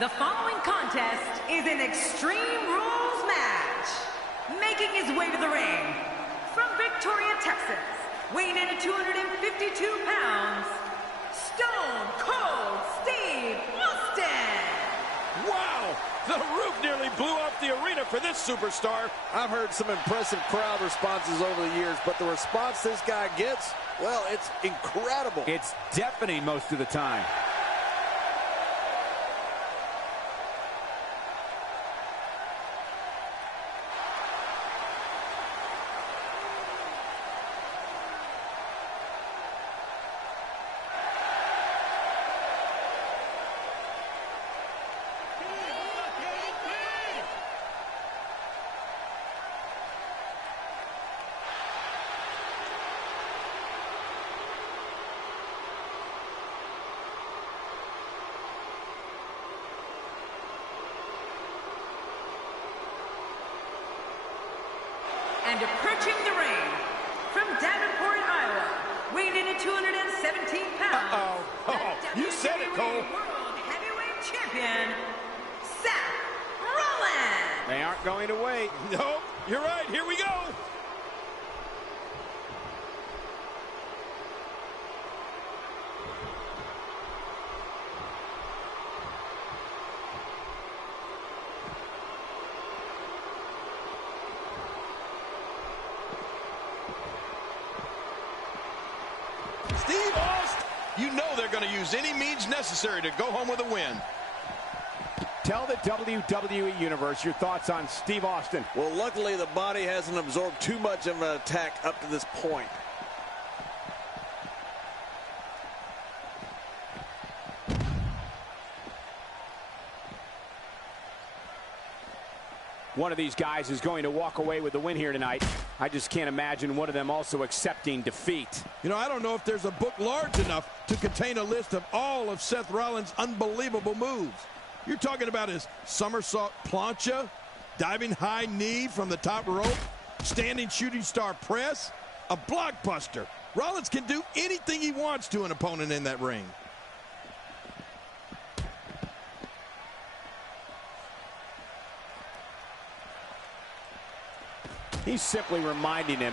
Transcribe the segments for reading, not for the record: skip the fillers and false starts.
The following contest is an Extreme Rules match. Making his way to the ring, from Victoria, Texas, weighing in at 252 pounds, Stone Cold Steve Austin. Wow! The roof nearly blew off the arena for this superstar. I've heard some impressive crowd responses over the years, but the response this guy gets, well, it's incredible. It's deafening most of the time. And approaching the ring, from Davenport, Iowa, weighing in at 217 pounds. You said it, Cole. World Heavyweight Champion, Seth Rollins. They aren't going to wait. Nope, you're right. Here we go. Steve Austin, you know they're going to use any means necessary to go home with a win. Tell the WWE Universe your thoughts on Steve Austin. Well, luckily the body hasn't absorbed too much of an attack up to this point. One of these guys is going to walk away with the win here tonight. I just can't imagine one of them also accepting defeat. You know, I don't know if there's a book large enough to contain a list of all of Seth Rollins' unbelievable moves. You're talking about his somersault plancha, diving high knee from the top rope, standing shooting star press, a blockbuster. Rollins can do anything he wants to an opponent in that ring. He's simply reminding him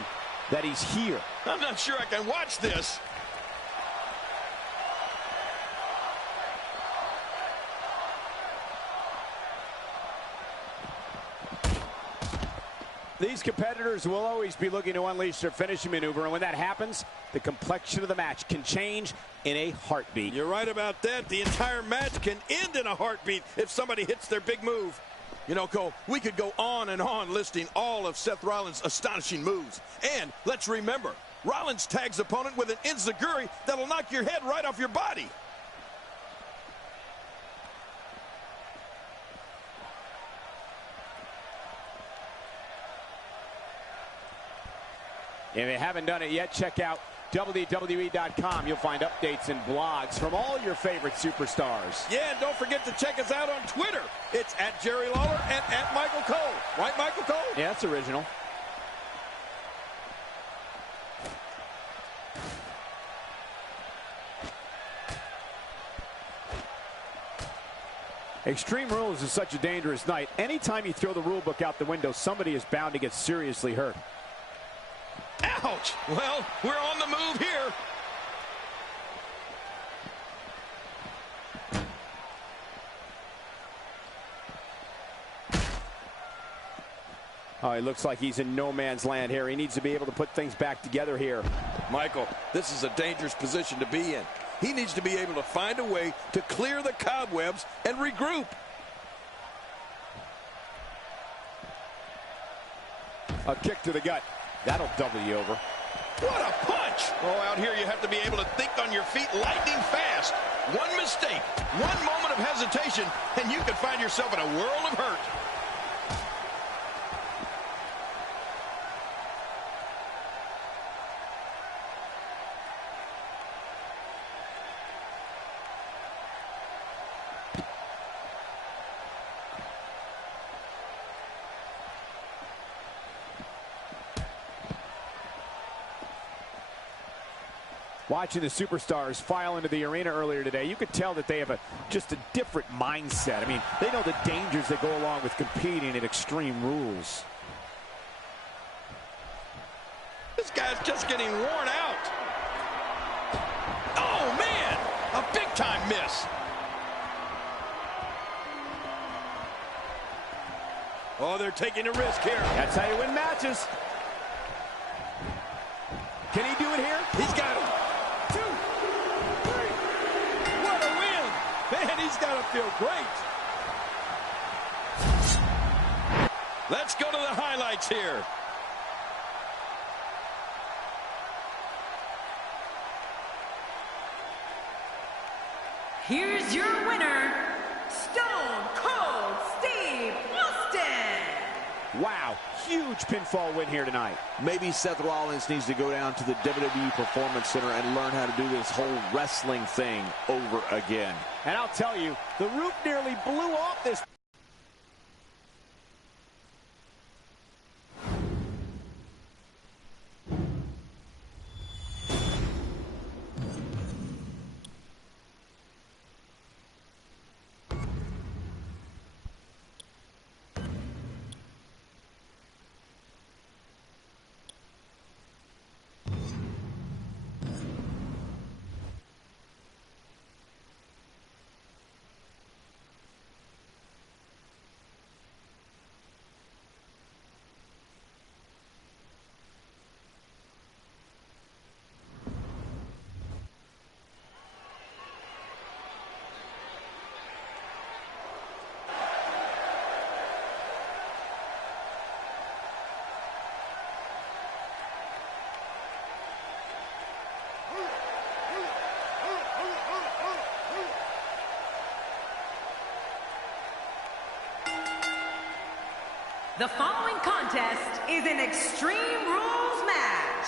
that he's here. I'm not sure I can watch this. These competitors will always be looking to unleash their finishing maneuver, and when that happens, the complexion of the match can change in a heartbeat. You're right about that. The entire match can end in a heartbeat if somebody hits their big move. You know, Cole, we could go on and on listing all of Seth Rollins' astonishing moves. And let's remember, Rollins tags opponent with an enziguri that'll knock your head right off your body. If you haven't done it yet, check out WWE.com. You'll find updates and blogs from all your favorite superstars. Yeah, and don't forget to check us out on Twitter. It's at Jerry Lawler and at Michael Cole. Right, Michael Cole? Yeah, that's original. Extreme Rules is such a dangerous night. Anytime you throw the rule book out the window, somebody is bound to get seriously hurt. Ouch! Well, we're on the move here. Oh, he looks like he's in no man's land here. He needs to be able to put things back together here. Michael, this is a dangerous position to be in. He needs to be able to find a way to clear the cobwebs and regroup. A kick to the gut. That'll double you over. What a punch! Oh, out here you have to be able to think on your feet lightning fast. One mistake, one moment of hesitation, and you could find yourself in a world of hurt. Watching the superstars file into the arena earlier today, you could tell that they have just a different mindset. I mean, they know the dangers that go along with competing in Extreme Rules. This guy's just getting worn out. Oh, man! A big-time miss. Oh, they're taking a risk here. That's how you win matches. Can he do it here? He's got it. 2, 3. What a win. Man, he's got to feel great. Let's go to the highlights here. Here's your winner, Stone Cold Steve Austin. Wow, huge pinfall win here tonight. Maybe Seth Rollins needs to go down to the WWE Performance Center and learn how to do this whole wrestling thing over again. And I'll tell you, the roof nearly blew off this. The following contest is an Extreme Rules match.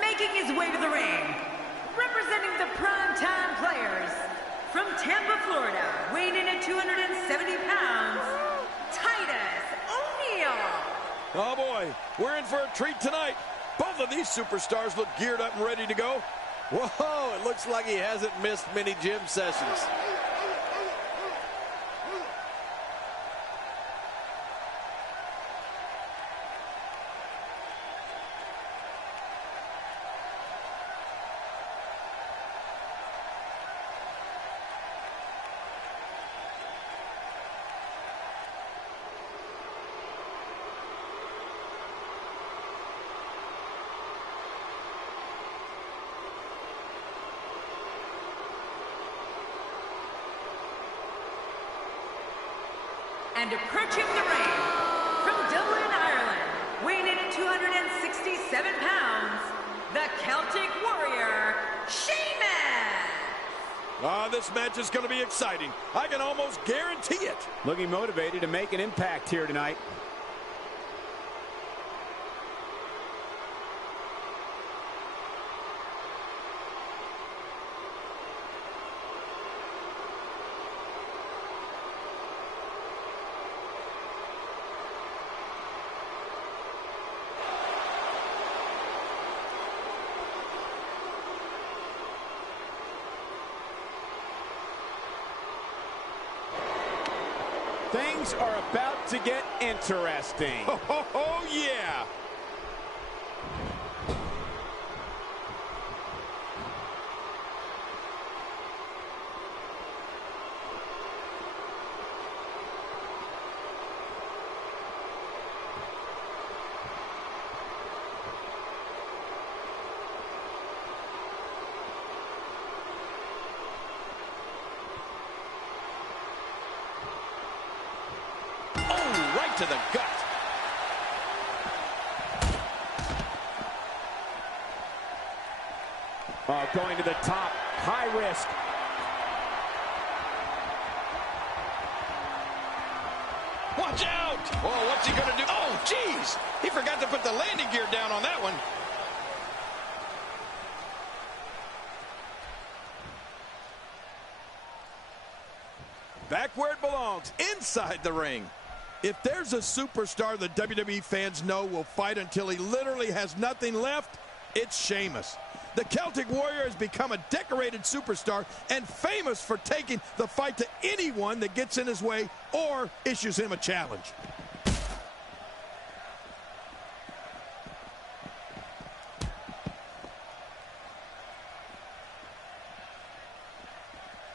Making his way to the ring, representing the primetime players, from Tampa, Florida, weighing in at 270 pounds, Titus O'Neil. Oh, boy, we're in for a treat tonight. Both of these superstars look geared up and ready to go. Whoa, it looks like he hasn't missed many gym sessions. And approaching the ring, from Dublin, Ireland, weighing in at 267 pounds, the Celtic Warrior, Sheamus! This match is going to be exciting. I can almost guarantee it. Looking motivated to make an impact here tonight. Things are about to get interesting. Oh, yeah. To the gut. Going to the top, high risk. Watch out! Oh, what's he gonna do? Oh, geez! He forgot to put the landing gear down on that one. Back where it belongs, inside the ring. If there's a superstar the WWE fans know will fight until he literally has nothing left, it's Sheamus. The Celtic Warrior has become a decorated superstar and famous for taking the fight to anyone that gets in his way or issues him a challenge.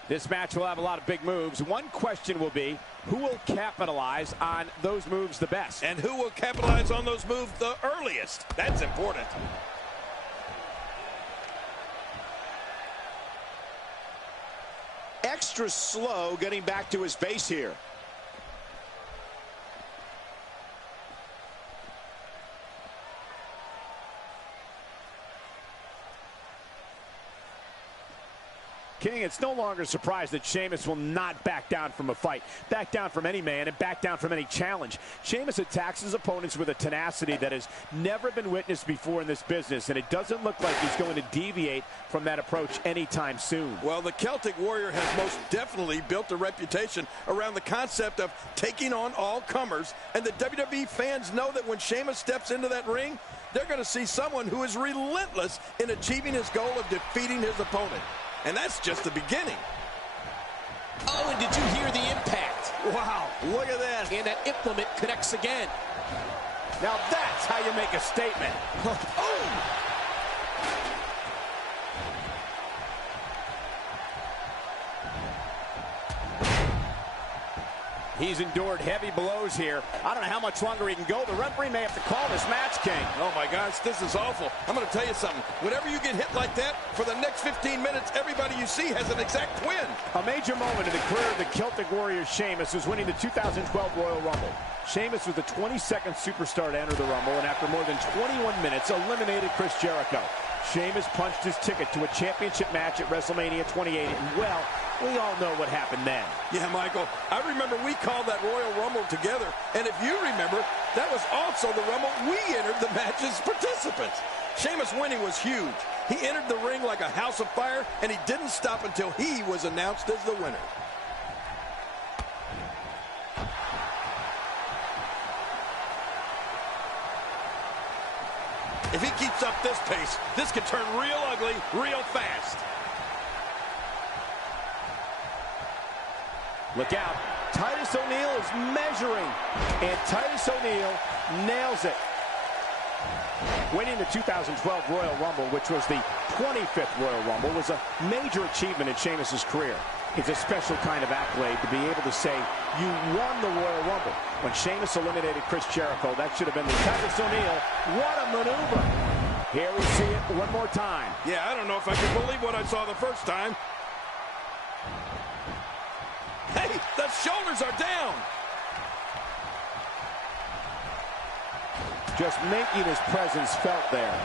This match will have a lot of big moves. One question will be, who will capitalize on those moves the best? And who will capitalize on those moves the earliest? That's important. Extra slow getting back to his base here. King, it's no longer a surprise that Sheamus will not back down from a fight, back down from any man, and back down from any challenge. Sheamus attacks his opponents with a tenacity that has never been witnessed before in this business, and it doesn't look like he's going to deviate from that approach anytime soon. Well, the Celtic Warrior has most definitely built a reputation around the concept of taking on all comers, and the WWE fans know that when Sheamus steps into that ring, they're going to see someone who is relentless in achieving his goal of defeating his opponent. And that's just the beginning. Oh, and did you hear the impact? Wow, look at that. And that implement connects again. Now that's how you make a statement. Oh! He's endured heavy blows here. I don't know how much longer he can go. The referee may have to call this match, King. Oh, my gosh, this is awful. I'm going to tell you something. Whenever you get hit like that, for the next 15 minutes, everybody you see has an exact win. A major moment in the career of the Celtic Warrior Sheamus was winning the 2012 Royal Rumble. Sheamus was the 22nd superstar to enter the Rumble, and after more than 21 minutes, eliminated Chris Jericho. Sheamus punched his ticket to a championship match at WrestleMania 28, and well, we all know what happened then. Yeah, Michael, I remember we called that Royal Rumble together, and if you remember, that was also the Rumble we entered the match's participants. Sheamus winning was huge. He entered the ring like a house of fire, and he didn't stop until he was announced as the winner. If he keeps up this pace, this could turn real ugly real fast. Look out. Titus O'Neil is measuring, and Titus O'Neil nails it. Winning the 2012 Royal Rumble, which was the 25th Royal Rumble, was a major achievement in Sheamus' career. It's a special kind of accolade to be able to say you won the Royal Rumble. When Sheamus eliminated Chris Jericho, that should have been the Titus O'Neil. What a maneuver. Here we see it one more time. Yeah, I don't know if I can believe what I saw the first time. Hey, the shoulders are down. Just making his presence felt there.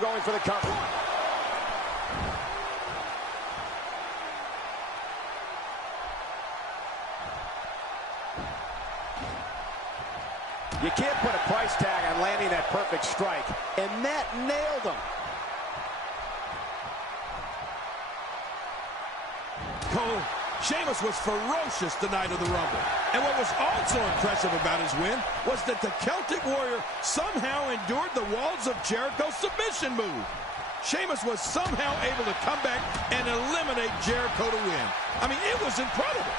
Going for the cover. You can't put a price tag on landing that perfect strike, and that nailed him. Cole, Sheamus was ferocious the night of the Rumble. And what was also impressive about his win was that the Celtic Warrior somehow endured the Walls of Jericho submission move. Sheamus was somehow able to come back and eliminate Jericho to win. I mean, it was incredible.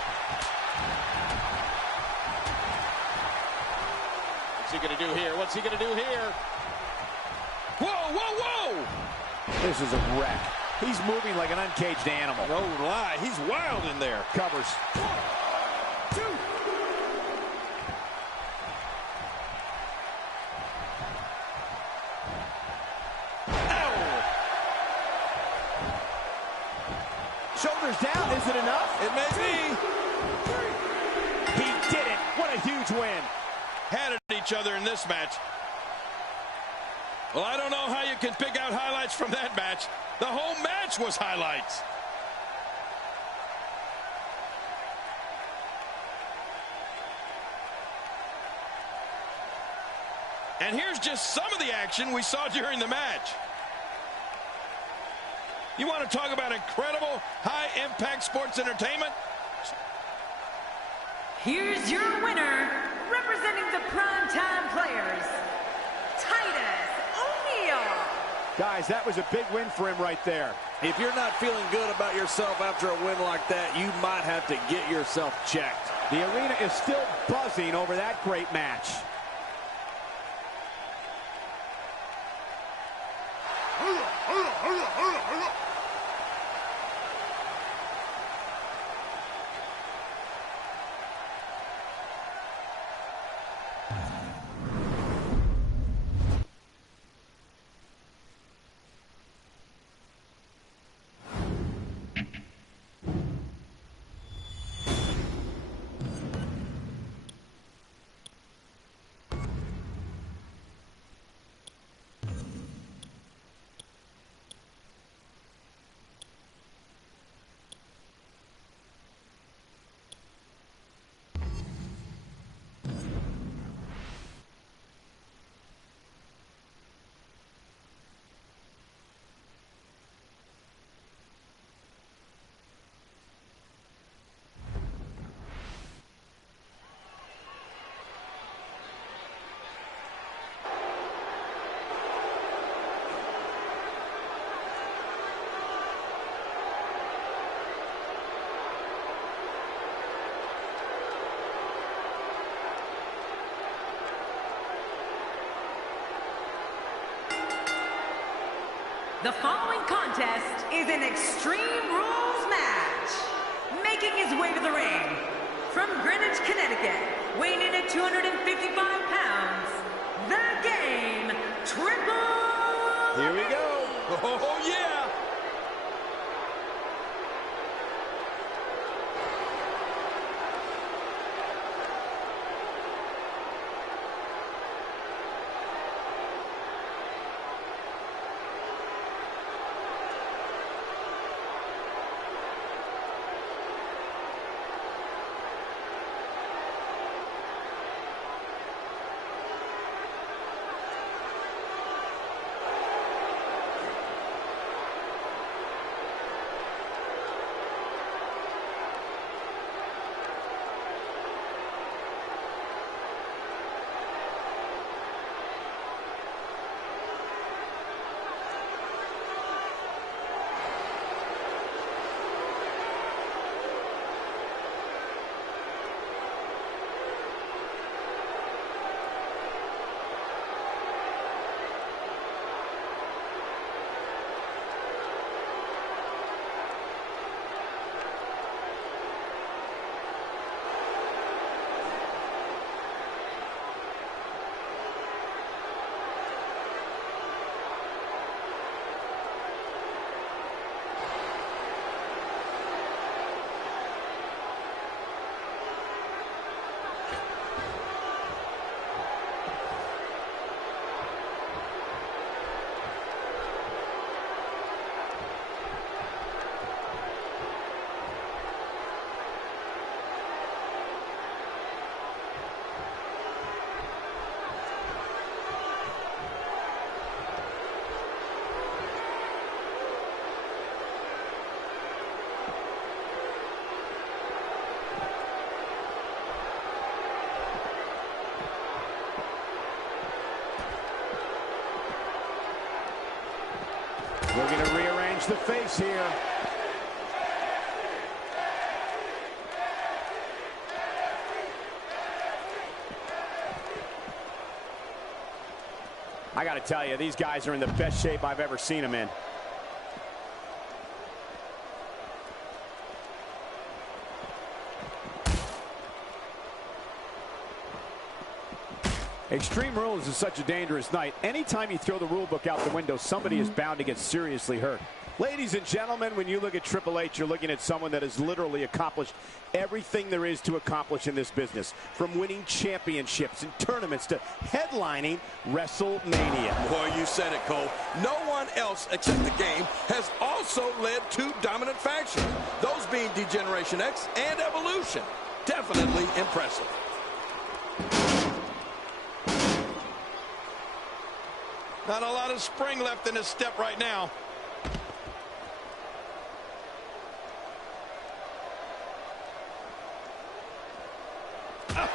What's he going to do here? What's he going to do here? Whoa, whoa, whoa! This is a wreck. He's moving like an uncaged animal. No lie, he's wild in there. Covers. 1, 2. Ow! Shoulders down, is it enough? It may be. He did it. What a huge win. Had at each other in this match. Well, I don't know how you can pick out highlights from that match. The whole match was highlights. And here's just some of the action we saw during the match. You want to talk about incredible high-impact sports entertainment? Here's your winner, representing the Primetime Players, Guys, that was a big win for him right there. If you're not feeling good about yourself after a win like that, you might have to get yourself checked. The arena is still buzzing over that great match. The following contest is an Extreme Rules match. Making his way to the ring, from Greenwich, Connecticut, weighing in at 255 pounds, the Game Triple. Here we go. Oh, yeah. We're going to rearrange the face here. I got to tell you, these guys are in the best shape I've ever seen them in. Extreme Rules is such a dangerous night. Anytime you throw the rule book out the window, somebody is bound to get seriously hurt. Ladies and gentlemen, when you look at Triple H, you're looking at someone that has literally accomplished everything there is to accomplish in this business. From winning championships and tournaments to headlining WrestleMania. Boy, you said it, Cole. No one else except the Game has also led two dominant factions. Those being Degeneration X and Evolution. Definitely impressive. Not a lot of spring left in his step right now.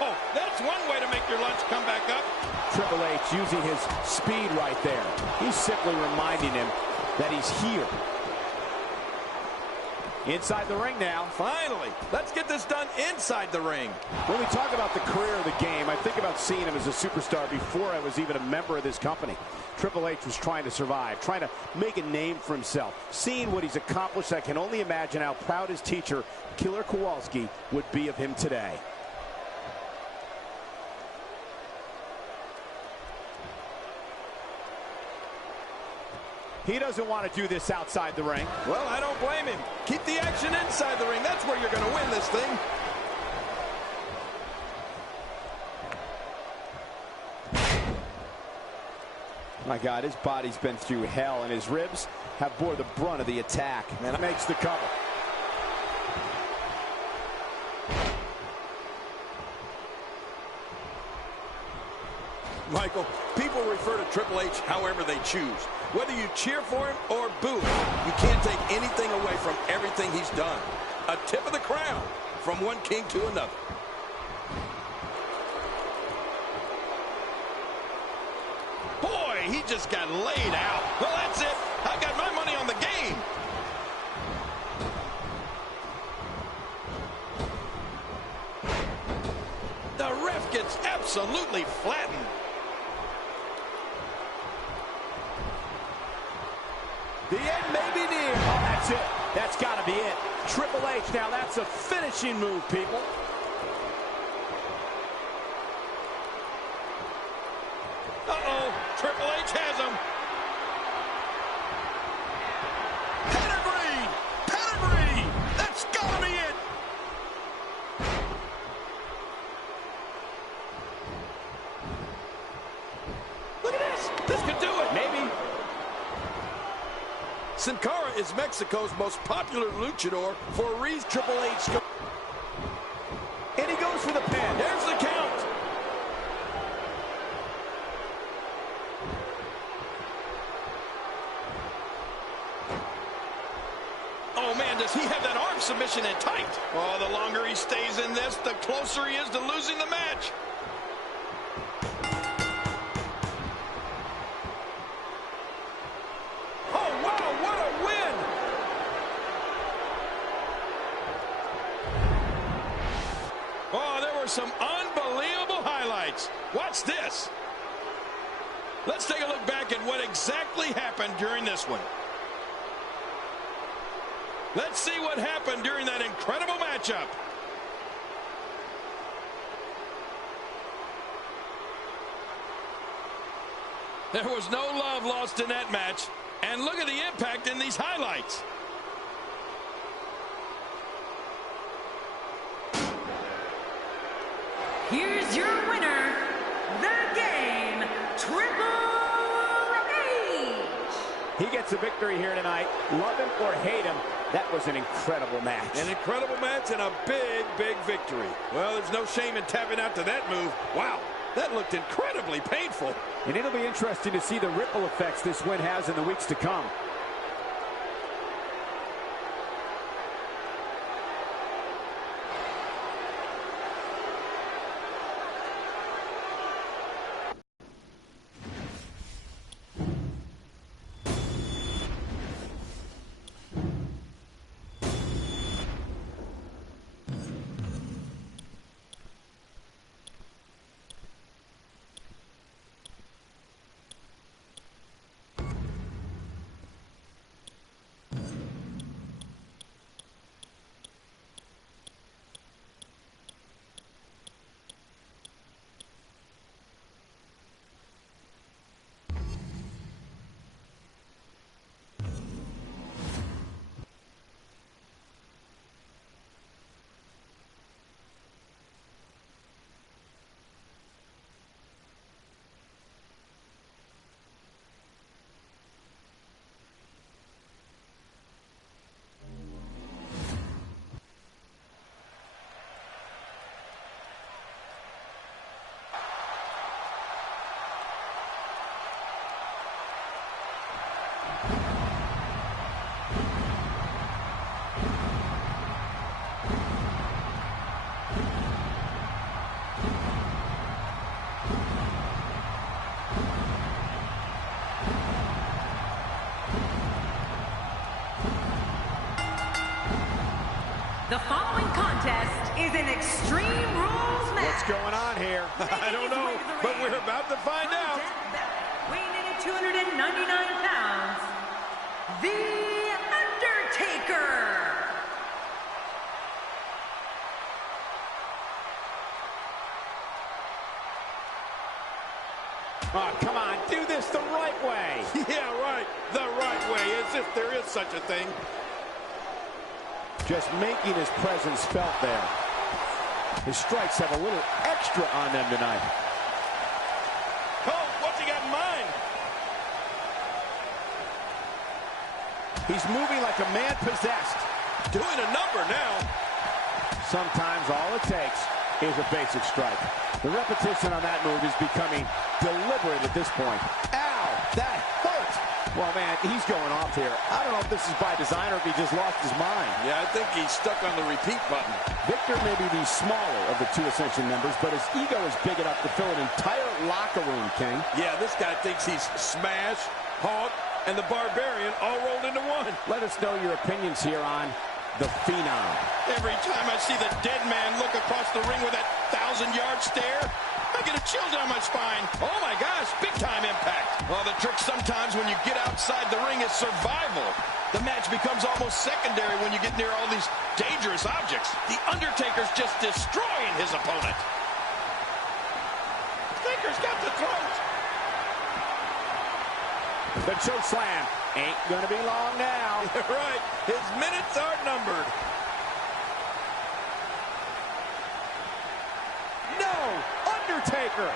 Oh, that's one way to make your lunch come back up. Triple H using his speed right there. He's simply reminding him that he's here. Inside the ring now. Finally, let's get this done inside the ring. When we talk about the career of the game, I think about seeing him as a superstar before I was even a member of this company. Triple H was trying to survive, trying to make a name for himself. Seeing what he's accomplished, I can only imagine how proud his teacher, Killer Kowalski, would be of him today. He doesn't want to do this outside the ring. Well, I don't blame him. Keep the action inside the ring. That's where you're going to win this thing. My God, his body's been through hell, and his ribs have bore the brunt of the attack. And makes the cover. Michael, people refer to Triple H however they choose. Whether you cheer for him or boo him, you can't take anything away from everything he's done. A tip of the crown from one king to another. Boy, he just got laid out. Well, that's it. I got my money on the game. The ref gets absolutely flattened. The end may be near. Oh, that's it. That's got to be it. Triple H, now that's a finishing move, people. Uh-oh, Triple H has him. Pedigree! Pedigree! That's got to be it. Look at this. This could do it. Maybe. Sin Cara is Mexico's most popular luchador for a reason. Triple H. And he goes for the pin. There's the count. Oh, man, does he have that arm submission in tight? Oh, the longer he stays in this, the closer he is to losing the match. Some unbelievable highlights. Watch this. Let's take a look back at what exactly happened during this one. Let's see what happened during that incredible matchup. There was no love lost in that match. And look at the impact in these highlights. Here's your winner, the game, Triple H. He gets a victory here tonight. Love him or hate him, that was an incredible match. An incredible match and a big, big victory. Well, there's no shame in tapping out to that move. Wow, that looked incredibly painful. And it'll be interesting to see the ripple effects this win has in the weeks to come. The following contest is an Extreme Rules match. What's going on here? I don't know, but we're about to find out. Weighing in at 299 pounds, The Undertaker. Oh, come on, do this the right way. Yeah, right. The right way, as if there is such a thing. Just making his presence felt there. His strikes have a little extra on them tonight. Oh, what's he got in mind? He's moving like a man possessed. Doing a number now. Sometimes all it takes is a basic strike. The repetition on that move is becoming deliberate at this point. Ow, that hurt. Well, man, he's going off here. I don't know if this is by design or if he just lost his mind. Yeah, I think he's stuck on the repeat button. Victor may be the smaller of the two Ascension members, but his ego is big enough to fill an entire locker room, King. Yeah, this guy thinks he's Smash, Hawk, and the Barbarian all rolled into one. Let us know your opinions here on the Phenom. Every time I see the dead man look across the ring with that 1,000-yard stare, I get a chill down my spine. Oh, my gosh, big-time impact. Well, the trick sometimes when you get outside the ring is survival. The match becomes almost secondary when you get near all these dangerous objects. The Undertaker's just destroying his opponent. Taker's got the throat. The choke slam ain't gonna be long now. You're right. His minutes are numbered. No! Undertaker!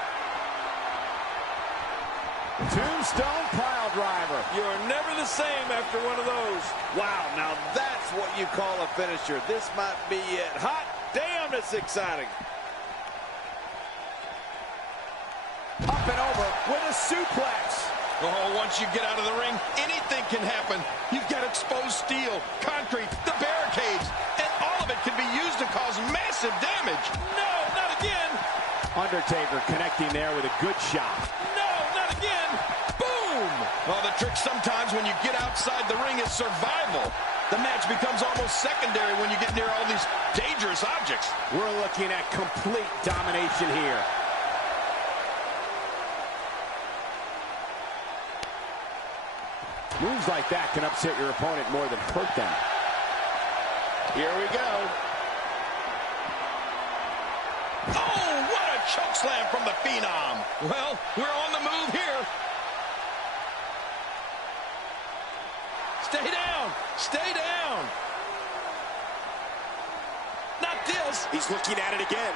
Tombstone pile driver. You're never the same after one of those. Wow, now that's what you call a finisher. This might be it. Hot damn, it's exciting. Up and over with a suplex. Oh, once you get out of the ring, anything can happen. You've got exposed steel, concrete, the barricades, and all of it can be used to cause massive damage. No, not again. Undertaker connecting there with a good shot. No, not again. Boom. Well, the trick sometimes when you get outside the ring is survival. The match becomes almost secondary when you get near all these dangerous objects. We're looking at complete domination here. Moves like that can upset your opponent more than hurt them. Here we go. Oh, what a choke slam from the Phenom. Well, we're on the move here. Stay down. Stay down. Not this. He's looking at it again.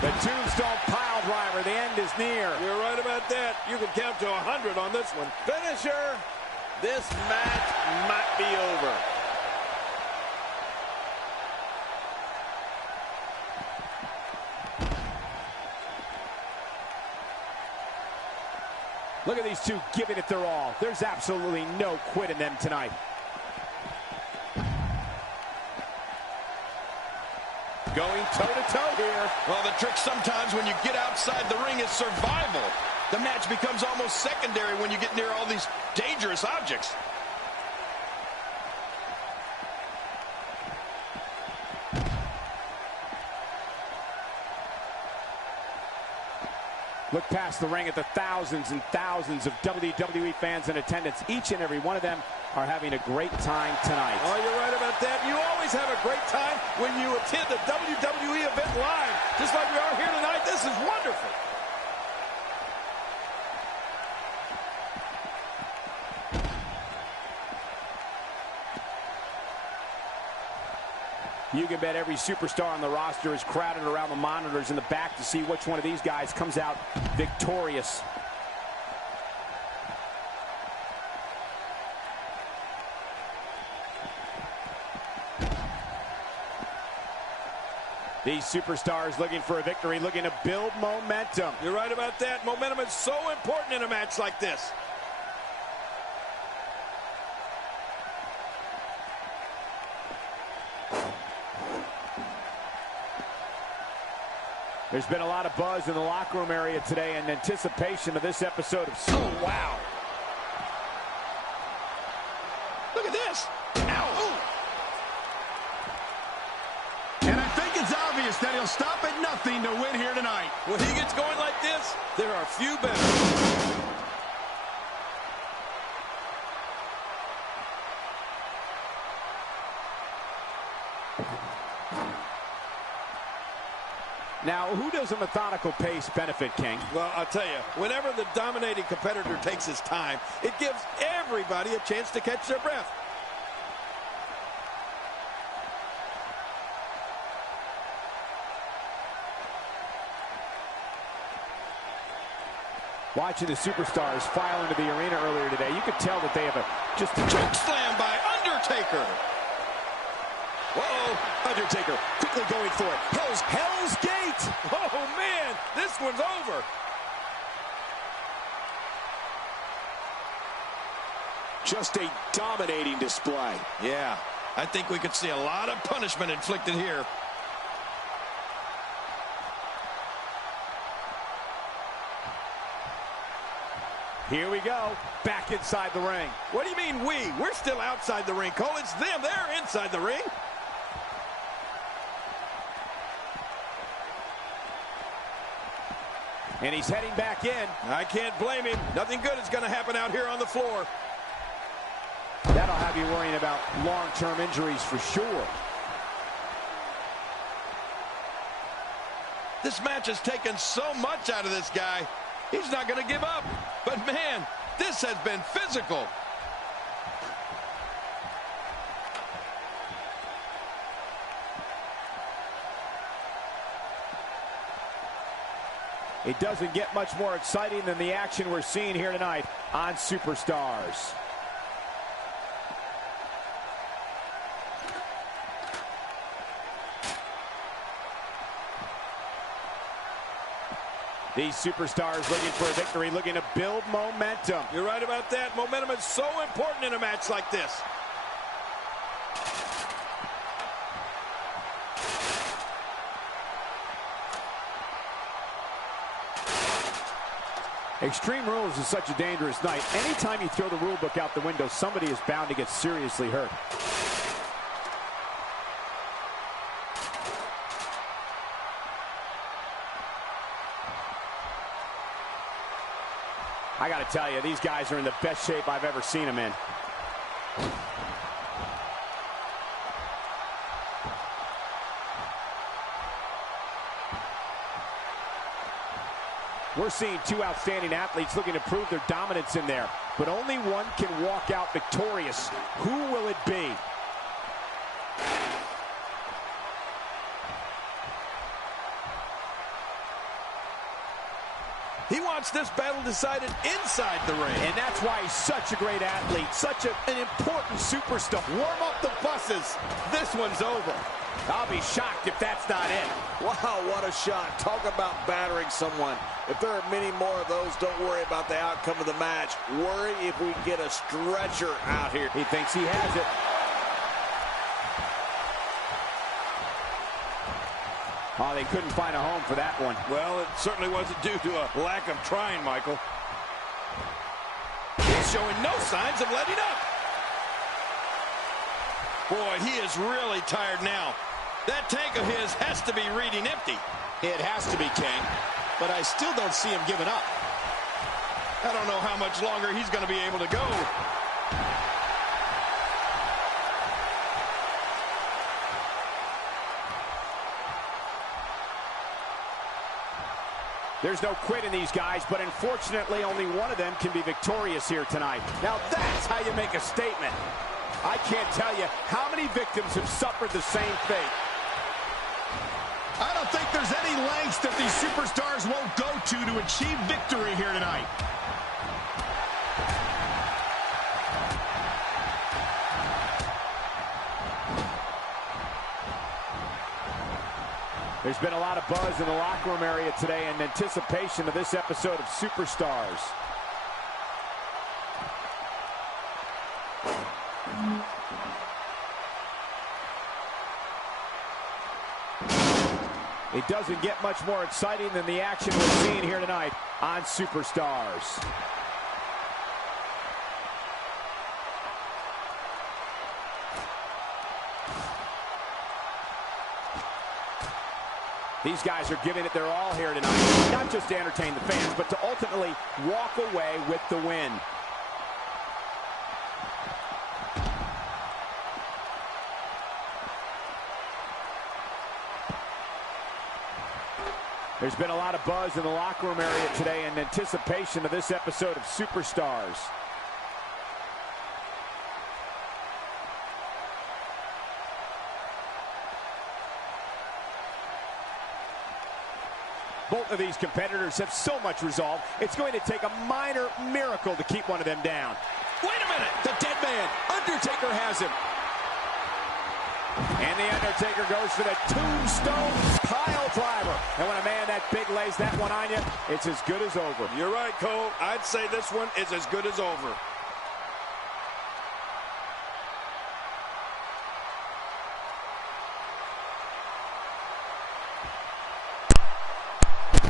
The Tombstone pile driver, the end is near. You're right about that. You can count to 100 on this one. Finisher. This match might be over. Look at these two giving it their all. There's absolutely no quit in them tonight. Going toe-to-toe here. Well, the trick sometimes when you get outside the ring is survival. The match becomes almost secondary when you get near all these dangerous objects. Look past the ring at the thousands and thousands of WWE fans in attendance. Each and every one of them are having a great time tonight. Oh, you're right about that. You always have a great time when you attend a WWE event live. Just like we are here tonight. This is wonderful. You can bet every superstar on the roster is crowded around the monitors in the back to see which one of these guys comes out victorious. These superstars looking for a victory, looking to build momentum. You're right about that. Momentum is so important in a match like this. There's been a lot of buzz in the locker room area today in anticipation of this episode of... Oh, wow. Look at this. Ow. Ooh. focused that he'll stop at nothing to win here tonight. When he gets going like this, there are few better. Now, who does a methodical pace benefit, King? Well, I'll tell you, whenever the dominating competitor takes his time, it gives everybody a chance to catch their breath. Watching the superstars file into the arena earlier today, you could tell that they have just a choke slam by Undertaker. Whoa, Undertaker quickly going for it. Hell's Gate. Oh, man, this one's over. Just a dominating display. Yeah, I think we could see a lot of punishment inflicted here. Here we go, back inside the ring. What do you mean we? We're still outside the ring, Cole. It's them. They're inside the ring. And he's heading back in. I can't blame him. Nothing good is going to happen out here on the floor. That'll have you worrying about long-term injuries for sure. This match has taken so much out of this guy. He's not going to give up. But, man, this has been physical. It doesn't get much more exciting than the action we're seeing here tonight on Superstars. These superstars looking for a victory, looking to build momentum. You're right about that. Momentum is so important in a match like this. Extreme Rules is such a dangerous night. Anytime you throw the rule book out the window, somebody is bound to get seriously hurt. I got to tell you, these guys are in the best shape I've ever seen them in. We're seeing two outstanding athletes looking to prove their dominance in there, but only one can walk out victorious. Who will it be? He wants this battle decided inside the ring. And that's why he's such a great athlete, such an important superstar. Warm up the buses. This one's over. I'll be shocked if that's not it. Wow, what a shot. Talk about battering someone. If there are many more of those, don't worry about the outcome of the match. Worry if we get a stretcher out here. He thinks he has it. Oh, they couldn't find a home for that one. Well, it certainly wasn't due to a lack of trying, Michael. He's showing no signs of letting up. Boy, he is really tired now. That tank of his has to be reading empty. It has to be, King. But I still don't see him giving up. I don't know how much longer he's going to be able to go. There's no quit in these guys, but unfortunately only one of them can be victorious here tonight. Now that's how you make a statement. I can't tell you how many victims have suffered the same fate. I don't think there's any lengths that these superstars won't go to achieve victory here tonight. There's been a lot of buzz in the locker room area today in anticipation of this episode of Superstars. It doesn't get much more exciting than the action we're seeing here tonight on Superstars. These guys are giving it their all here tonight, not just to entertain the fans, but to ultimately walk away with the win. There's been a lot of buzz in the locker room area today in anticipation of this episode of Superstars. Both of these competitors have so much resolve, it's going to take a minor miracle to keep one of them down. Wait a minute! The dead man, Undertaker, has him. And the Undertaker goes for the tombstone pile driver. And when a man that big lays that one on you, it's as good as over. You're right, Cole. I'd say this one is as good as over.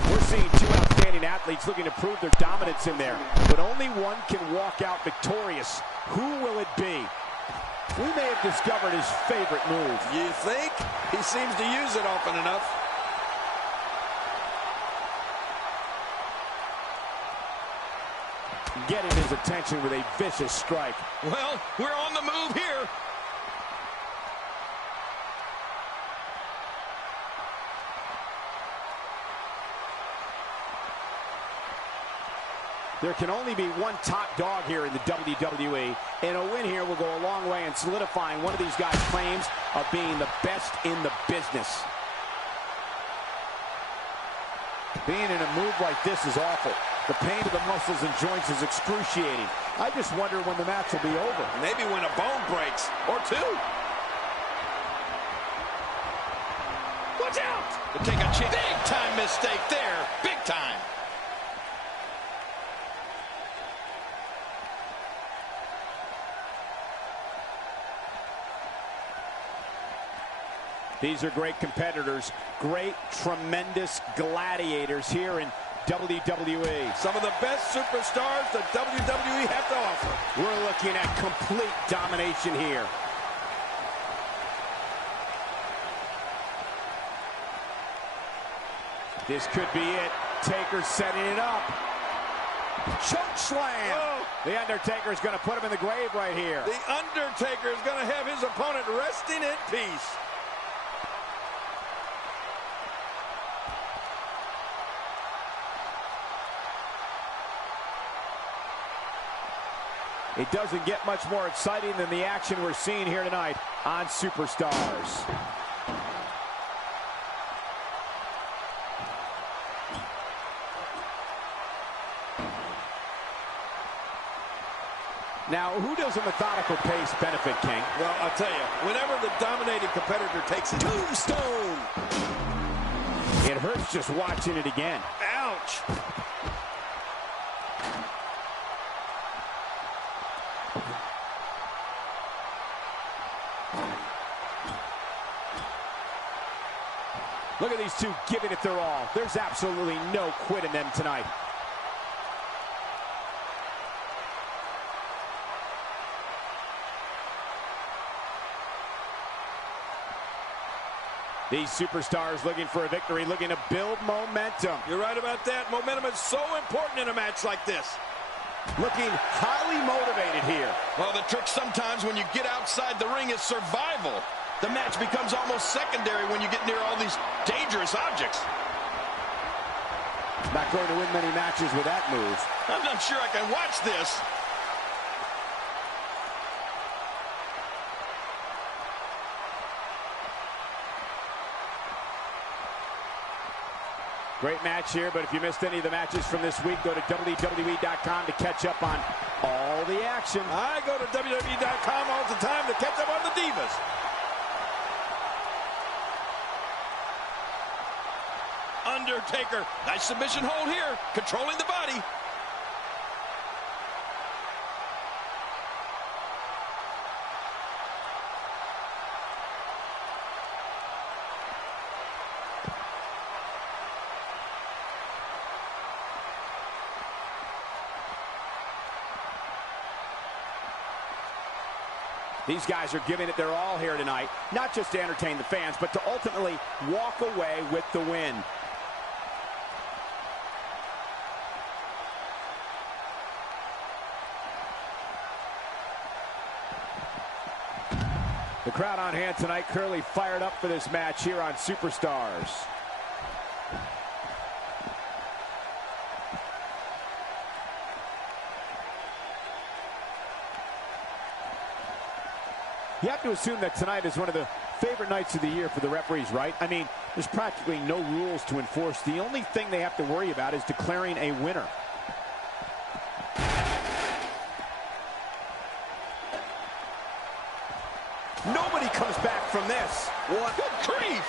We're seeing two outstanding athletes looking to prove their dominance in there. But only one can walk out victorious. Who will it be? We may have discovered his favorite move. You think? He seems to use it often enough. Getting his attention with a vicious strike. Well, we're on the move here. There can only be one top dog here in the WWE, and a win here will go a long way in solidifying one of these guys' claims of being the best in the business. Being in a move like this is awful. The pain to the muscles and joints is excruciating. I just wonder when the match will be over. Maybe when a bone breaks, or two. Watch out! To take a big-time mistake there. Big time. These are great competitors, great, tremendous gladiators here in WWE. Some of the best superstars that WWE have to offer. We're looking at complete domination here. This could be it. Taker setting it up. Choke slam. Oh. The Undertaker is going to put him in the grave right here. The Undertaker is going to have his opponent resting in peace. It doesn't get much more exciting than the action we're seeing here tonight on Superstars. Now, who does a methodical pace benefit, King? Well, I'll tell you, whenever the dominating competitor takes a tombstone, it hurts just watching it again. Ouch. Look at these two giving it their all. There's absolutely no quit in them tonight. These superstars looking for a victory, looking to build momentum. You're right about that. Momentum is so important in a match like this. Looking highly motivated here. Well, the trick sometimes when you get outside the ring is survival. The match becomes almost secondary when you get near all these dangerous objects. Not going to win many matches with that move. I'm not sure I can watch this. Great match here, but if you missed any of the matches from this week, go to WWE.com to catch up on all the action. I go to WWE.com all the time to catch up on the Divas. Undertaker, nice submission hold here, controlling the body. These guys are giving it their all here tonight, not just to entertain the fans, but to ultimately walk away with the win. The crowd on hand tonight clearly fired up for this match here on Superstars. You have to assume that tonight is one of the favorite nights of the year for the referees, right? I mean, there's practically no rules to enforce. The only thing they have to worry about is declaring a winner. Nobody comes back from this. What? Good grief!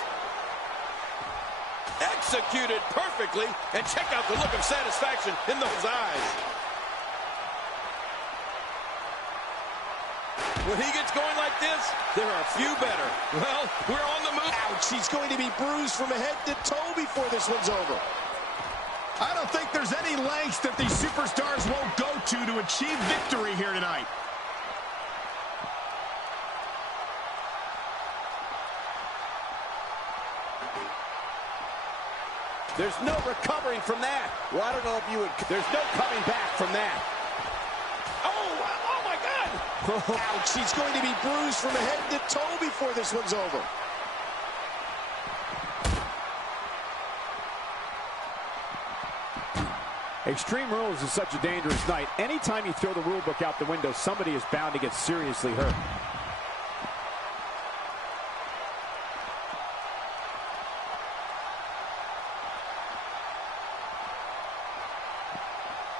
Executed perfectly, and check out the look of satisfaction in those eyes. When he gets going like this, there are a few better. Well, we're on the move. Ouch, he's going to be bruised from head to toe before this one's over. I don't think there's any lengths that these superstars won't go to achieve victory here tonight. There's no recovering from that. Well, I don't know if you would. There's no coming back from that. Oh my God! Ouch, he's going to be bruised from head to toe before this one's over. Extreme Rules is such a dangerous night. Anytime you throw the rule book out the window, somebody is bound to get seriously hurt.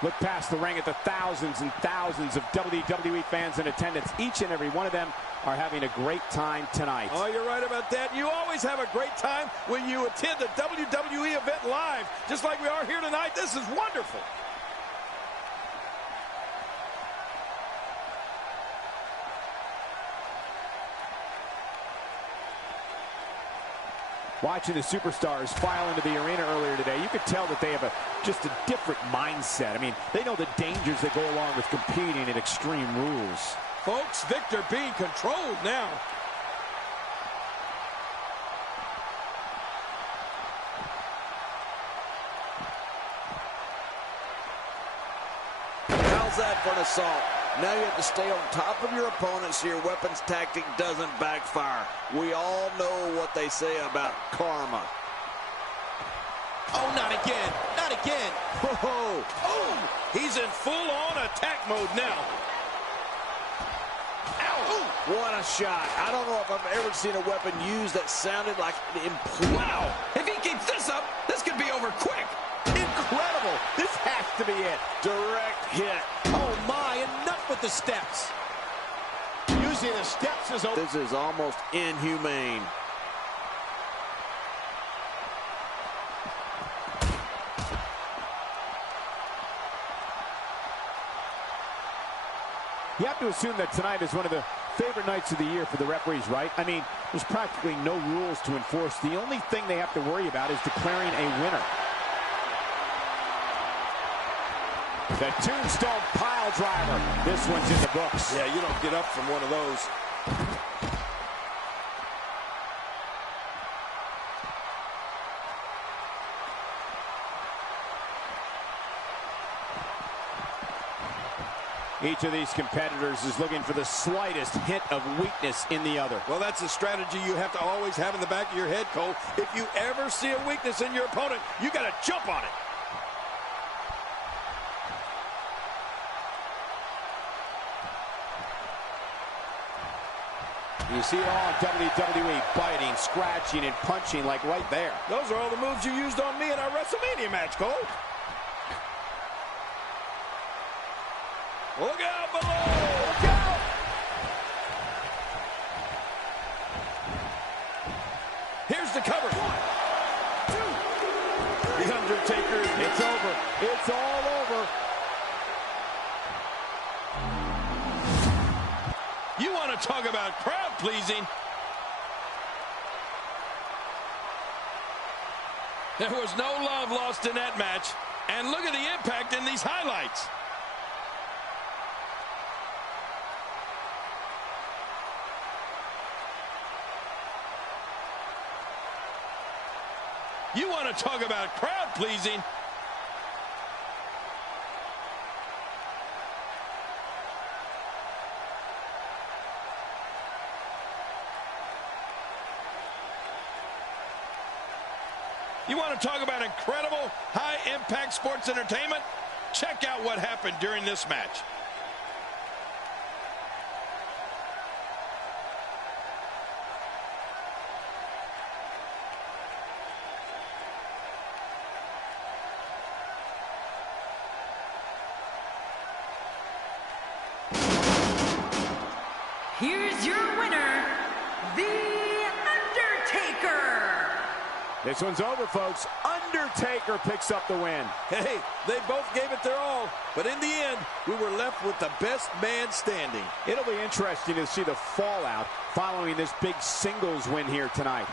Look past the ring at the thousands and thousands of WWE fans in attendance. Each and every one of them are having a great time tonight. Oh, you're right about that. You always have a great time when you attend a WWE event live, just like we are here tonight. This is wonderful. Watching the superstars file into the arena earlier today, you could tell that they have just a different mindset. I mean, they know the dangers that go along with competing in Extreme Rules. Folks, Victor being controlled now. How's that for an assault? Now you have to stay on top of your opponent so your weapons tactic doesn't backfire. We all know what they say about karma. Oh, not again. Not again. Whoa! Oh, he's in full-on attack mode now. Ow! What a shot. I don't know if I've ever seen a weapon used that sounded like it imploded. Wow! If he keeps this up, this could be over quick. Incredible! This has to be it. Direct hit. Oh, my. Enough with the steps. Using the steps as a... This is almost inhumane. You have to assume that tonight is one of the favorite nights of the year for the referees, right? I mean, there's practically no rules to enforce. The only thing they have to worry about is declaring a winner. The Tombstone Pile Driver. This one's in the books. Yeah, you don't get up from one of those. Each of these competitors is looking for the slightest hint of weakness in the other. Well, that's a strategy you have to always have in the back of your head, Cole. If you ever see a weakness in your opponent, you got to jump on it. You see it all in WWE, biting, scratching, and punching like right there. Those are all the moves you used on me in our WrestleMania match, Cole. Look out below! Look out! Here's the cover. 1, 2. The Undertaker. It's over. It's all over. You want to talk about crowd pleasing? There was no love lost in that match. And look at the impact in these highlights. You want to talk about crowd pleasing? You want to talk about incredible high-impact sports entertainment? Check out what happened during this match. Here's your winner, The Undertaker. This one's over, folks. Undertaker picks up the win. Hey, they both gave it their all, but in the end, we were left with the best man standing. It'll be interesting to see the fallout following this big singles win here tonight.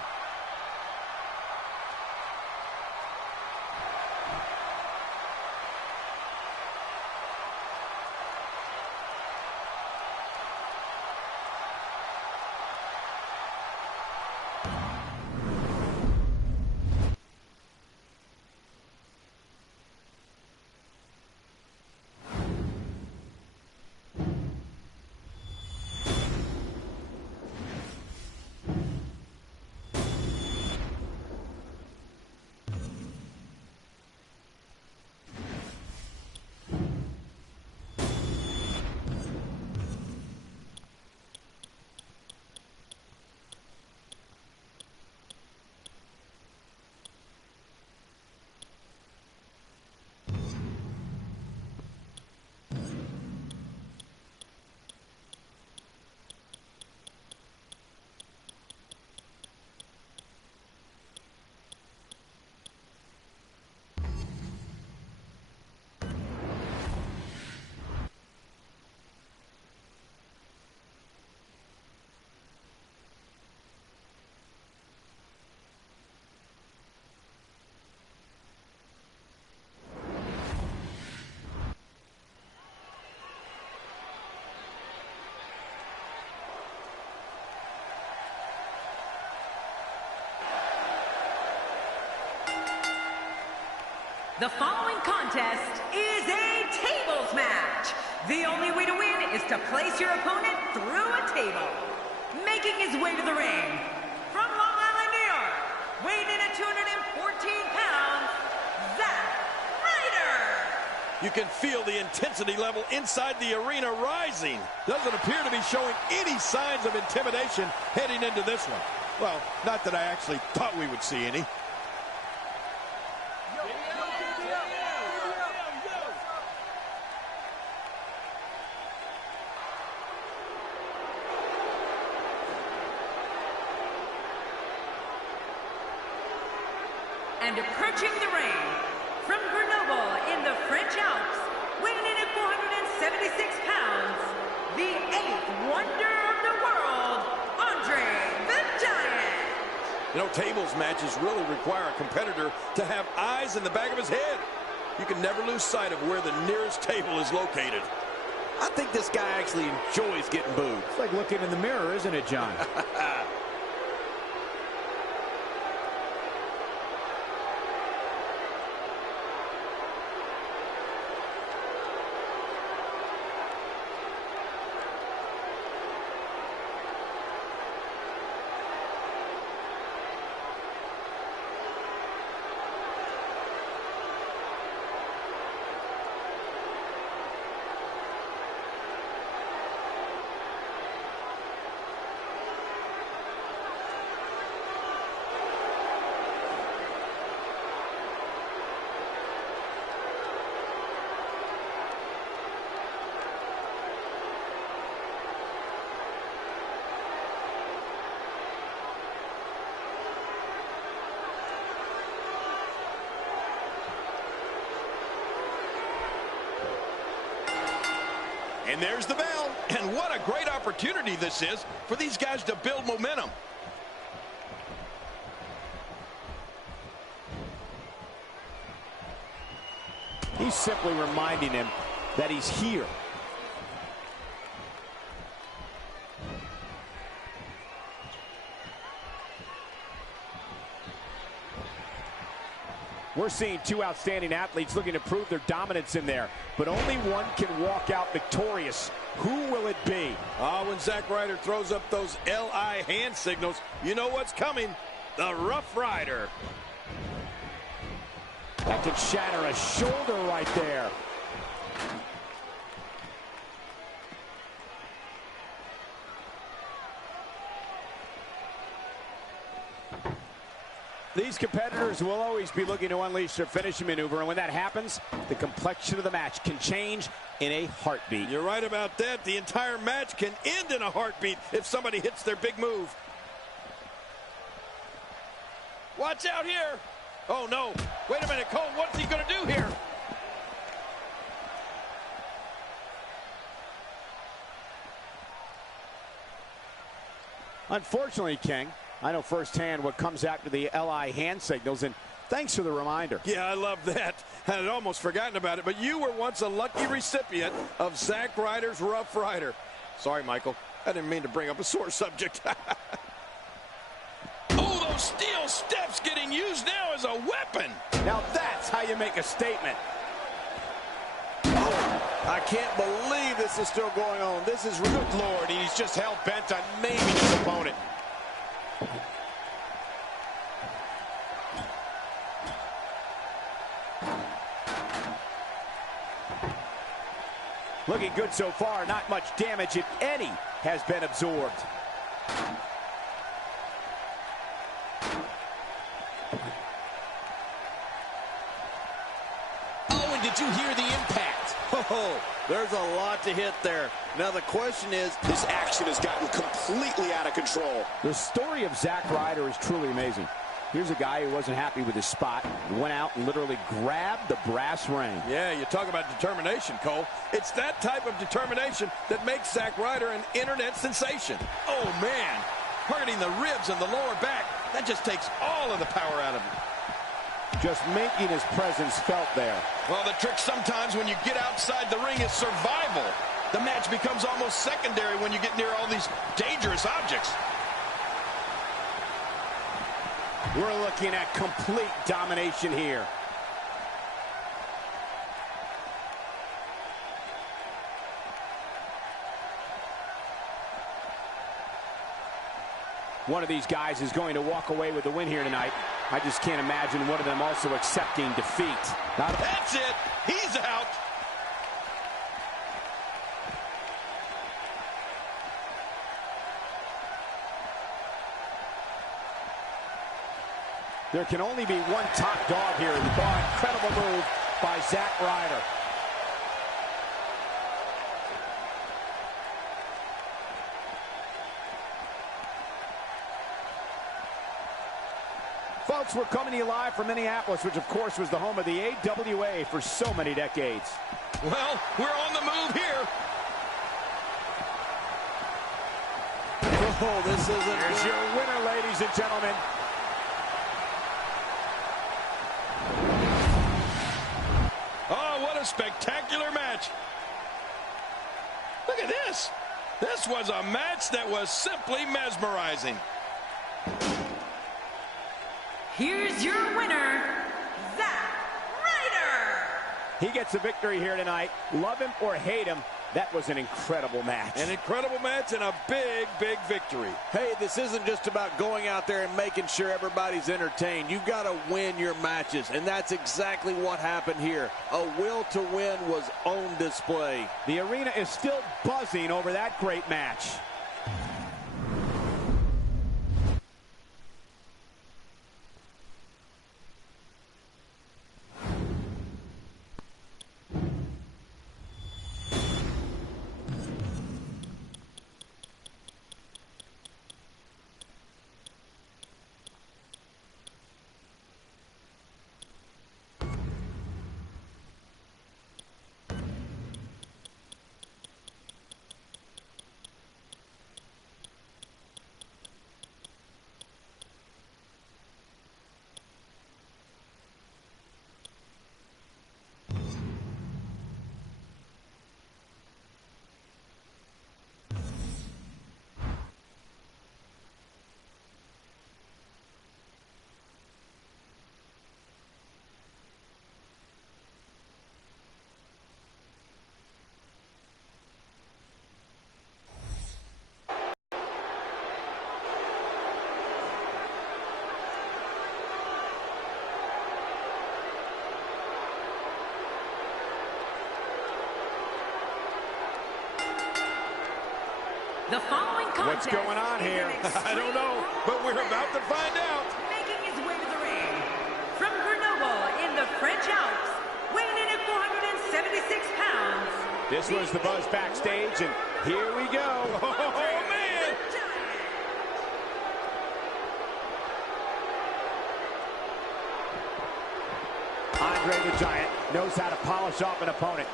The following contest is a tables match. The only way to win is to place your opponent through a table. Making his way to the ring, from Long Island, New York, weighing in at 214 pounds, Zack Ryder. You can feel the intensity level inside the arena rising. Doesn't appear to be showing any signs of intimidation heading into this one. Well, not that I actually thought we would see any. And approaching the ring, from Grenoble in the French Alps, weighing in at 476 pounds, the 8th wonder of the world, Andre the Giant. You know, tables matches really require a competitor to have eyes in the back of his head. You can never lose sight of where the nearest table is located. I think this guy actually enjoys getting booed. It's like looking in the mirror, isn't it, John? And there's the bell. And what a great opportunity this is for these guys to build momentum. He's simply reminding him that he's here. We're seeing two outstanding athletes looking to prove their dominance in there, but only one can walk out victorious. Who will it be? When Zack Ryder throws up those LI hand signals, you know what's coming. The Rough Rider. That could shatter a shoulder right there. These competitors will always be looking to unleash their finishing maneuver, and when that happens, the complexion of the match can change in a heartbeat. You're right about that. The entire match can end in a heartbeat if somebody hits their big move. Watch out here. Oh, no. Wait a minute, Cole. What's he going to do here? Unfortunately, King, I know firsthand what comes after the LI hand signals, and thanks for the reminder. Yeah, I love that. I had almost forgotten about it, but you were once a lucky recipient of Zack Ryder's Rough Rider. Sorry, Michael. I didn't mean to bring up a sore subject. Oh, those steel steps getting used now as a weapon. Now that's how you make a statement. I can't believe this is still going on. This is good, Lord. He's just hell-bent on maiming his opponent. Looking good so far. Not much damage, if any, has been absorbed. Oh, and did you hear the impact? Oh, there's a lot to hit there. Now the question is, This action has gotten completely out of control. The story of Zack Ryder is truly amazing. Here's a guy who wasn't happy with his spot, went out and literally grabbed the brass ring. Yeah, you talk about determination, Cole. It's that type of determination that makes Zack Ryder an internet sensation. Oh, man. Hurting the ribs and the lower back. That just takes all of the power out of him. Just making his presence felt there. Well, the trick sometimes when you get outside the ring is survival. The match becomes almost secondary when you get near all these dangerous objects. We're looking at complete domination here. One of these guys is going to walk away with the win here tonight. I just can't imagine one of them also accepting defeat. That's it. He's out. There can only be one top dog here. Incredible move by Zack Ryder. Folks, we're coming to you live from Minneapolis, which of course was the home of the AWA for so many decades. Well, we're on the move here. oh, this isn't Here's good. your winner, ladies and gentlemen. Oh, what a spectacular match. Look at this. This was a match that was simply mesmerizing. Here's your winner, Zack Ryder. He gets a victory here tonight. Love him or hate him, that was an incredible match. An incredible match and a big, big victory. Hey, this isn't just about going out there and making sure everybody's entertained. You've got to win your matches, and that's exactly what happened here. A will to win was on display. The arena is still buzzing over that great match. The following contest What's going on here? I don't know, but we're about to find out. Making his way to the ring, from Grenoble in the French Alps, weighing in at 476 pounds. This was the buzz backstage, and here we go. Oh, man! Andre the Giant knows how to polish off an opponent.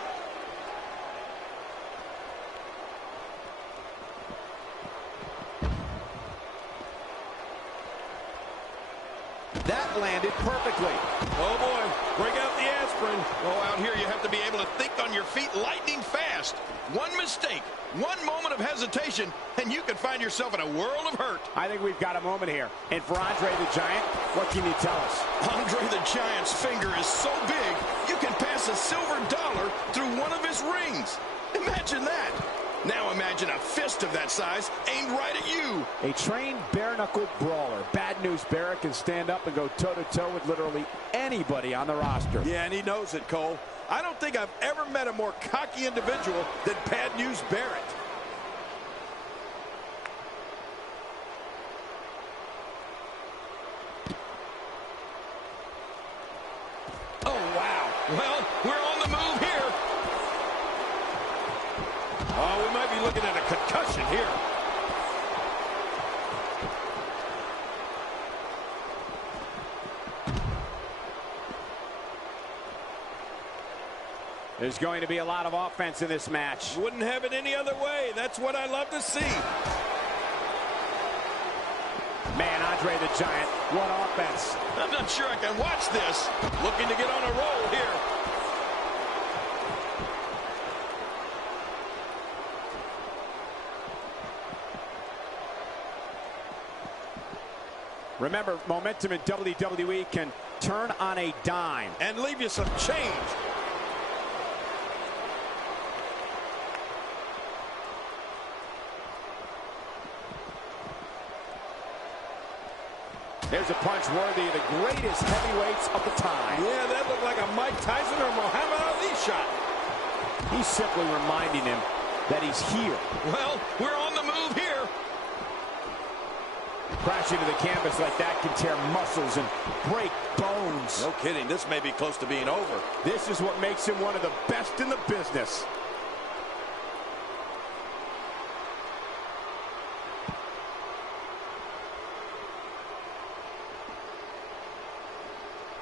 That landed perfectly. Oh, boy. Break out the aspirin. Oh, out here you have to be able to think on your feet lightning fast. One mistake, one moment of hesitation, and you can find yourself in a world of hurt. I think we've got a moment here. And for Andre the Giant, what can you tell us? Andre the Giant's finger is so big, you can pass a silver dollar through one of his rings. Imagine that. Now imagine a fist of that size aimed right at you. A trained bare-knuckle brawler. Bad news Barrett can stand up and go toe-to-toe with literally anybody on the roster. Yeah, and he knows it, Cole. I don't think I've ever met a more cocky individual than Bad News Barrett. Oh, wow. Well, we're on the move here. Oh, we might be looking at a concussion here. There's going to be a lot of offense in this match. Wouldn't have it any other way. That's what I love to see. Man, Andre the Giant, what offense. I'm not sure I can watch this. Looking to get on a roll here. Remember, momentum in WWE can turn on a dime. And leave you some change. There's a punch worthy of the greatest heavyweights of the time. Yeah, that looked like a Mike Tyson or Muhammad Ali shot. He's simply reminding him that he's here. Well, we're on the move here. Crashing to the canvas like that can tear muscles and break bones. No kidding, this may be close to being over. This is what makes him one of the best in the business.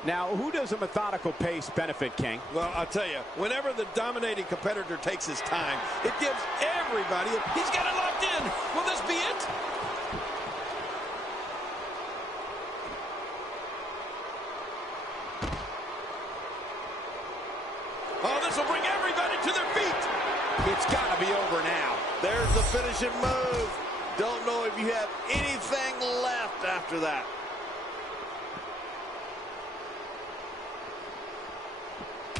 Now, who does a methodical pace benefit, King? Well, I'll tell you, whenever the dominating competitor takes his time, it gives everybody, he's got it locked in. Will this be it? Oh, this will bring everybody to their feet. It's got to be over now. There's the finishing move. Don't know if you have anything left after that.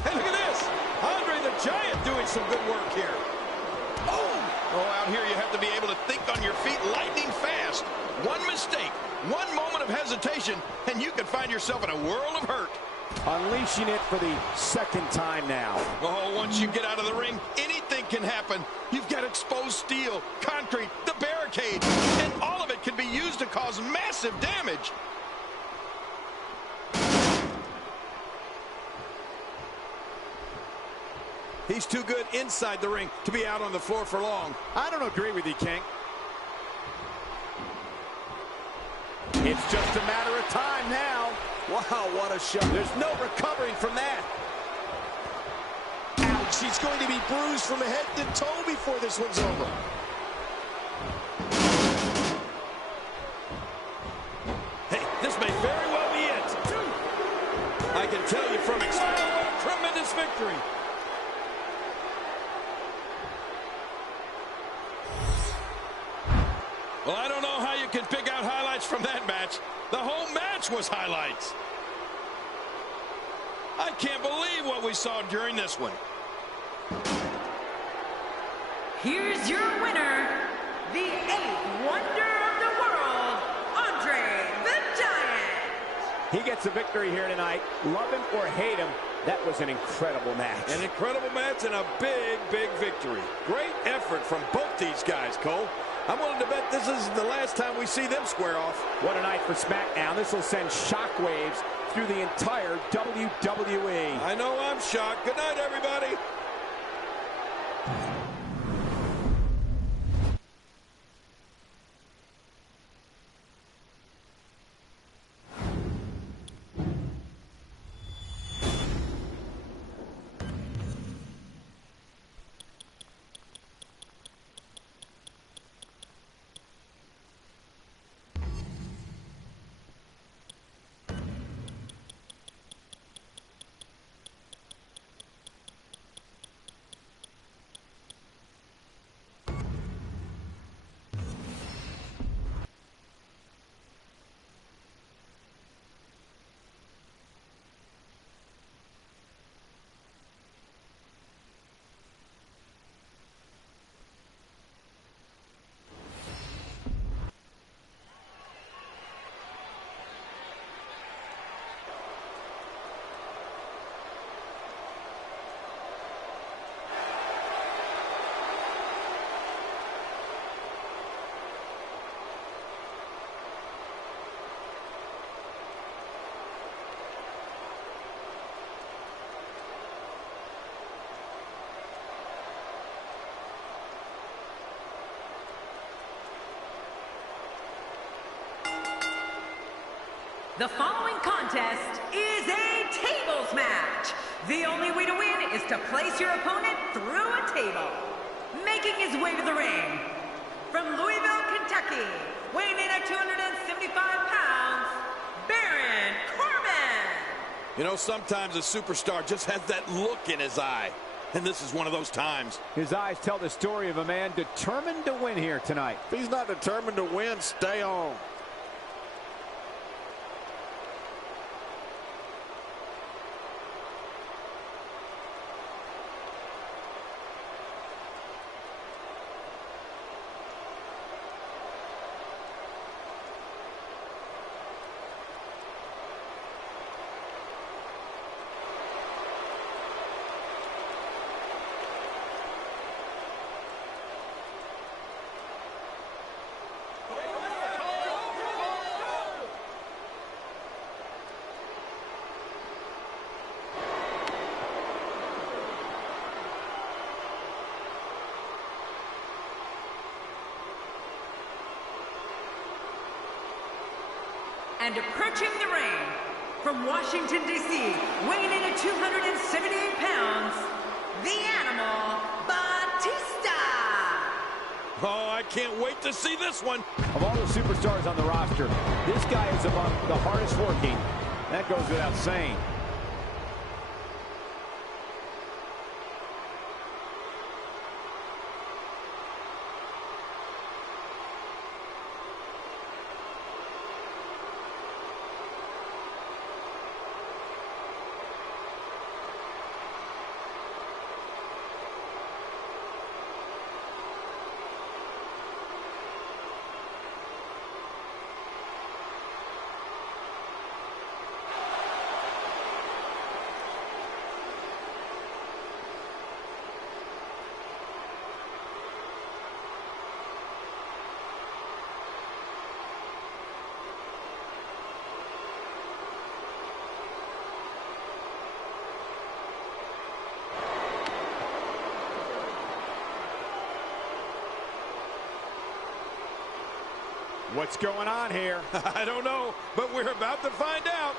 Hey, look at this. Andre the Giant doing some good work here. Oh, out here you have to be able to think on your feet lightning fast. One mistake, one moment of hesitation, and you can find yourself in a world of hurt. Unleashing it for the second time now. Oh, once you get out of the ring, anything can happen. You've got exposed steel, concrete, the barricade, and all of it can be used to cause massive damage. He's too good inside the ring to be out on the floor for long. I don't agree with you, King. It's just a matter of time now. Wow, what a shot. There's no recovering from that. Ouch, he's going to be bruised from head to toe before this one's over. Hey, this may very well be it. I can tell you from experience, what a tremendous victory. Well, I don't know how you can pick out highlights from that match. The whole match was highlights. I can't believe what we saw during this one. Here's your winner, the 8th wonder of the world, Andre the Giant. He gets a victory here tonight. Love him or hate him, that was an incredible match. An incredible match and a big, big victory. Great effort from both these guys, Cole. I'm willing to bet this is the last time we see them square off. What a night for SmackDown. This will send shockwaves through the entire WWE. I know I'm shocked. Good night, everybody. The following contest is a tables match. The only way to win is to place your opponent through a table. Making his way to the ring, from Louisville, Kentucky, weighing in at 275 pounds, Baron Corbin. You know, sometimes a superstar just has that look in his eye, and this is one of those times. His eyes tell the story of a man determined to win here tonight. If he's not determined to win, stay on. And approaching the ring, from Washington, D.C., weighing in at 278 pounds, the Animal, Batista. Oh, I can't wait to see this one. Of all the superstars on the roster, this guy is among the hardest working. That goes without saying. What's going on here? I don't know, but we're about to find out.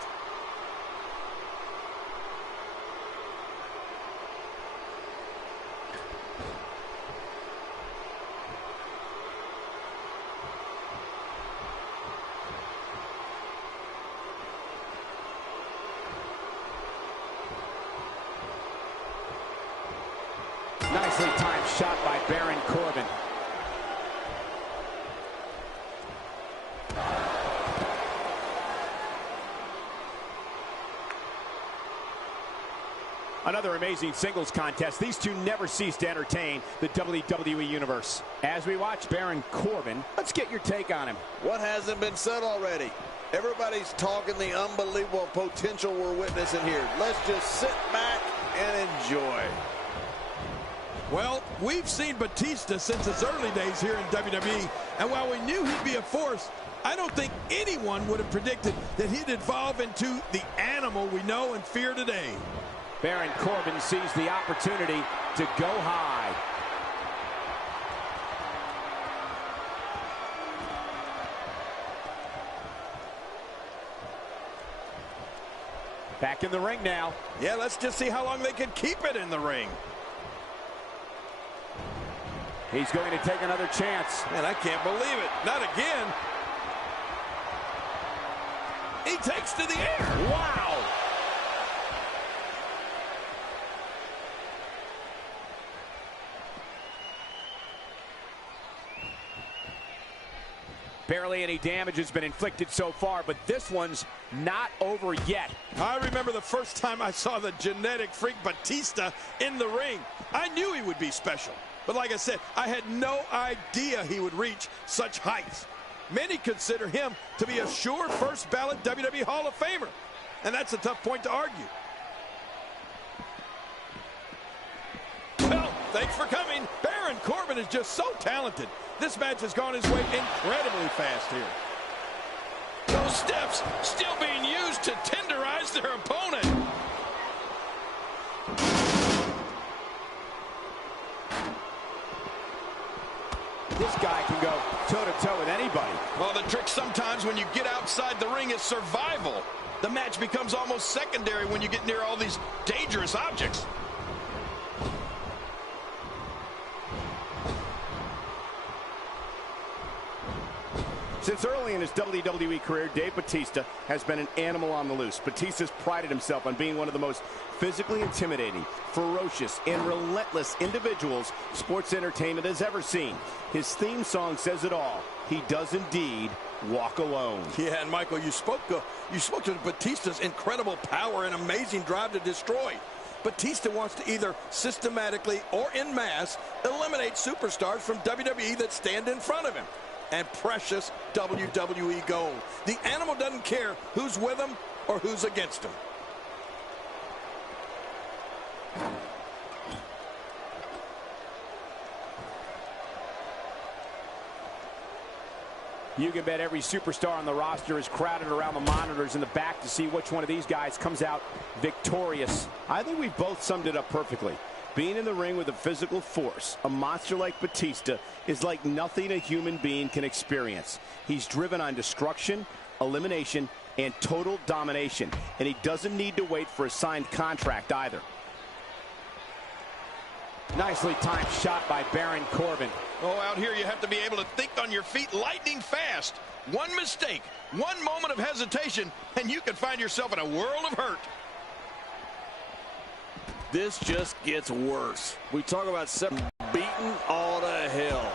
Nicely timed shot by Baron Corbin. Another amazing singles contest. These two never cease to entertain the WWE Universe. As we watch Baron Corbin, let's get your take on him. What hasn't been said already? Everybody's talking the unbelievable potential we're witnessing here. Let's just sit back and enjoy. Well, we've seen Batista since his early days here in WWE, and while we knew he'd be a force, I don't think anyone would have predicted that he'd evolve into the animal we know and fear today. Baron Corbin sees the opportunity to go high. Back in the ring now. Yeah, let's just see how long they can keep it in the ring. He's going to take another chance. Man, I can't believe it. Not again. He takes to the air. Wow. Barely any damage has been inflicted so far, but this one's not over yet. I remember the first time I saw the genetic freak Batista in the ring. I knew he would be special. But like I said, I had no idea he would reach such heights. Many consider him to be a sure first ballot WWE Hall of Famer. And that's a tough point to argue. Well, thanks for coming. Baron Corbin is just so talented. This match has gone his way incredibly fast here. Those steps still being used to tenderize their opponent. This guy can go toe-to-toe with anybody. Well, the trick sometimes when you get outside the ring is survival. The match becomes almost secondary when you get near all these dangerous objects. Since early in his WWE career, Dave Batista has been an animal on the loose. Batista's prided himself on being one of the most physically intimidating, ferocious, and relentless individuals sports entertainment has ever seen. His theme song says it all. He does indeed walk alone. Yeah, and Michael, you spoke to Batista's incredible power and amazing drive to destroy. Batista wants to either systematically or en masse eliminate superstars from WWE that stand in front of him. And precious WWE gold. The animal doesn't care who's with him or who's against him. You can bet every superstar on the roster is crowded around the monitors in the back to see which one of these guys comes out victorious. I think we've both summed it up perfectly. Being in the ring with a physical force, a monster like Batista, is like nothing a human being can experience. He's driven on destruction, elimination, and total domination. And he doesn't need to wait for a signed contract either. Nicely timed shot by Baron Corbin. Oh, out here you have to be able to think on your feet lightning fast. One mistake, one moment of hesitation, and you can find yourself in a world of hurt. This just gets worse. We talk about beaten all to hell.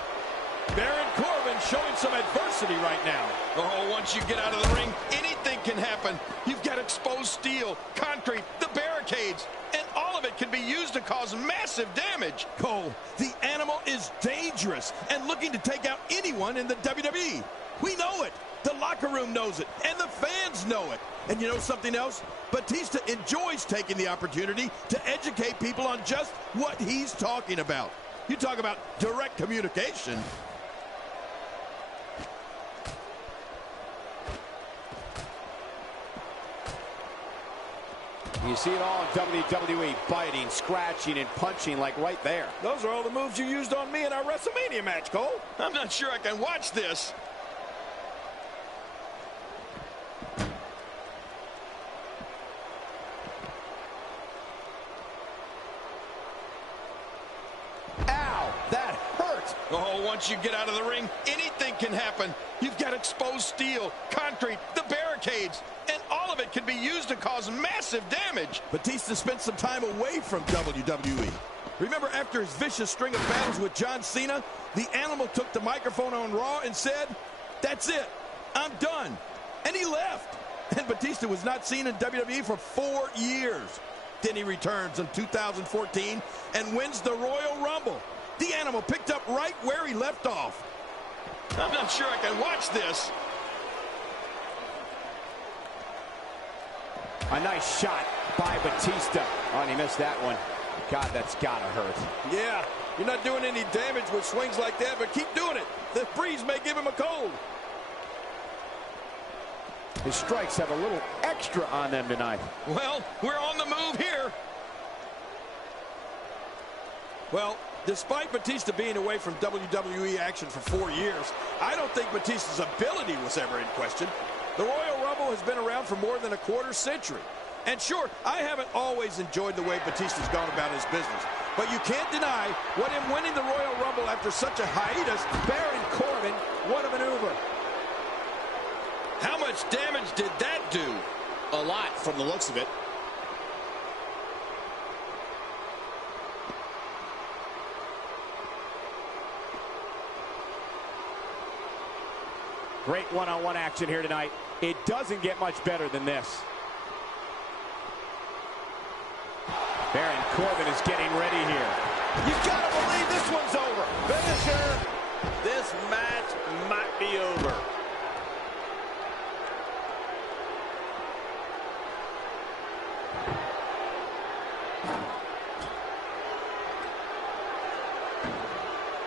Baron Corbin showing some adversity right now. Oh, once you get out of the ring, anything can happen. You've got exposed steel, concrete, the barricades, and all of it can be used to cause massive damage. Cole, the animal is dangerous and looking to take out anyone in the WWE. We know it. The locker room knows it, and the fans know it. And you know something else? Batista enjoys taking the opportunity to educate people on just what he's talking about. You talk about direct communication. You see it all in WWE, biting, scratching, and punching like right there. Those are all the moves you used on me in our WrestleMania match, Cole. I'm not sure I can watch this. Ow, that hurt. Oh, once you get out of the ring, anything can happen. You've got exposed steel, concrete, the barricades, and all of it can be used to cause massive damage. Batista spent some time away from WWE. Remember, after his vicious string of battles with John Cena, the animal took the microphone on Raw and said, "That's it, I'm done." And he left. And Batista was not seen in WWE for 4 years. Then he returns in 2014 and wins the Royal Rumble. The animal picked up right where he left off. I'm not sure I can watch this. A nice shot by Batista. Oh, and he missed that one. God, that's gotta hurt. Yeah, you're not doing any damage with swings like that, but keep doing it. The breeze may give him a cold. His strikes have a little extra on them tonight. Well, we're on the move here. Well, despite Batista being away from WWE action for 4 years, I don't think Batista's ability was ever in question. The Royal Rumble has been around for more than a quarter century. And sure, I haven't always enjoyed the way Batista's gone about his business. But you can't deny what him winning the Royal Rumble after such a hiatus. Baron Corbin, what a maneuver. How much damage did that do? A lot from the looks of it. Great one-on-one action here tonight. It doesn't get much better than this. Baron Corbin is getting ready here. You've got to believe this one's over. Finisher. This match might be over.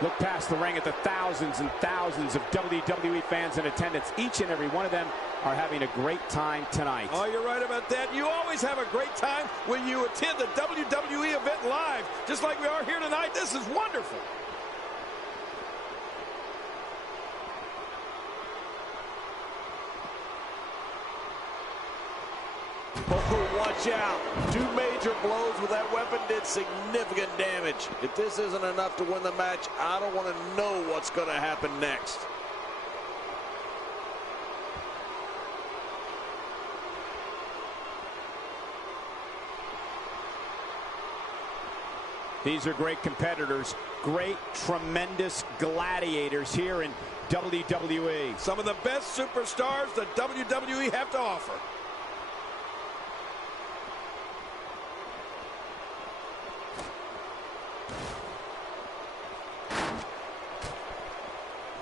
Look past the ring at the thousands and thousands of WWE fans in attendance. Each and every one of them are having a great time tonight. Oh, you're right about that. You always have a great time when you attend the WWE event live, just like we are here tonight. This is wonderful. Oh, watch out. 2 major blows with that weapon did significant damage. If this isn't enough to win the match, I don't want to know what's going to happen next. These are great competitors, great, tremendous gladiators here in WWE. Some of the best superstars the WWE have to offer.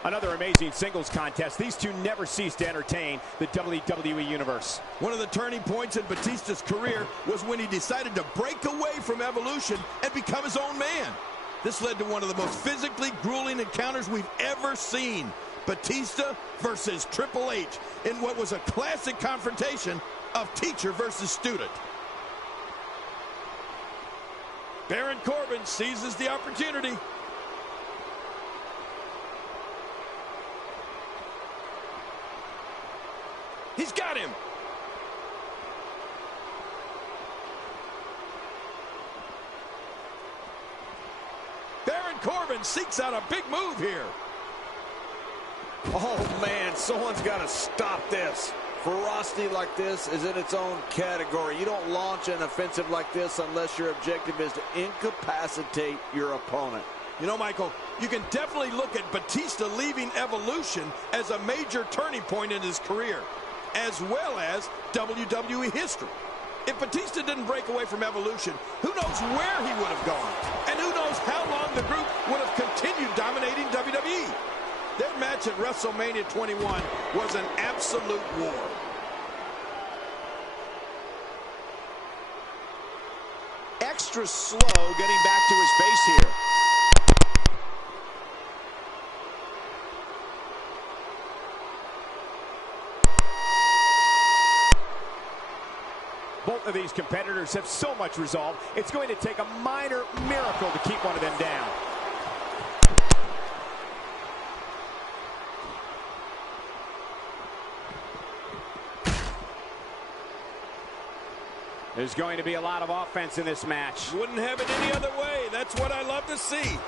Another amazing singles contest. These two never cease to entertain the WWE Universe. One of the turning points in Batista's career was when he decided to break away from Evolution and become his own man. This led to one of the most physically grueling encounters we've ever seen. Batista versus Triple H in what was a classic confrontation of teacher versus student. Baron Corbin seizes the opportunity. He's got him. Baron Corbin seeks out a big move here. Oh, man, someone's got to stop this. Ferocity like this is in its own category. You don't launch an offensive like this unless your objective is to incapacitate your opponent. You know, Michael, you can definitely look at Batista leaving Evolution as a major turning point in his career, as well as WWE history. If Batista didn't break away from Evolution, who knows where he would have gone? And who knows how long the group would have continued dominating WWE? Their match at WrestleMania 21 was an absolute war. Extra slow getting back to his base here. Both of these competitors have so much resolve, it's going to take a minor miracle to keep one of them down. There's going to be a lot of offense in this match. Wouldn't have it any other way. That's what I love to see.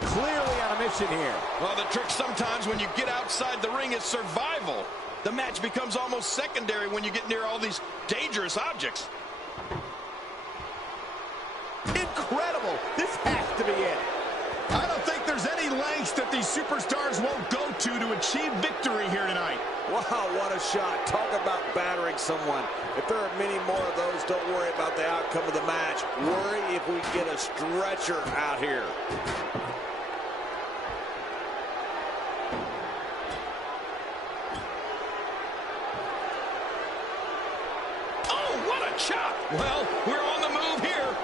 Clearly on a mission here. Well, the trick sometimes when you get outside the ring is survival. The match becomes almost secondary when you get near all these dangerous objects. Incredible. This has to be it. I don't think there's any lengths that these superstars won't go to achieve victory here tonight. Wow, what a shot. Talk about battering someone. If there are many more of those, don't worry about the outcome of the match. Worry if we get a stretcher out here. Well, we're on the move here.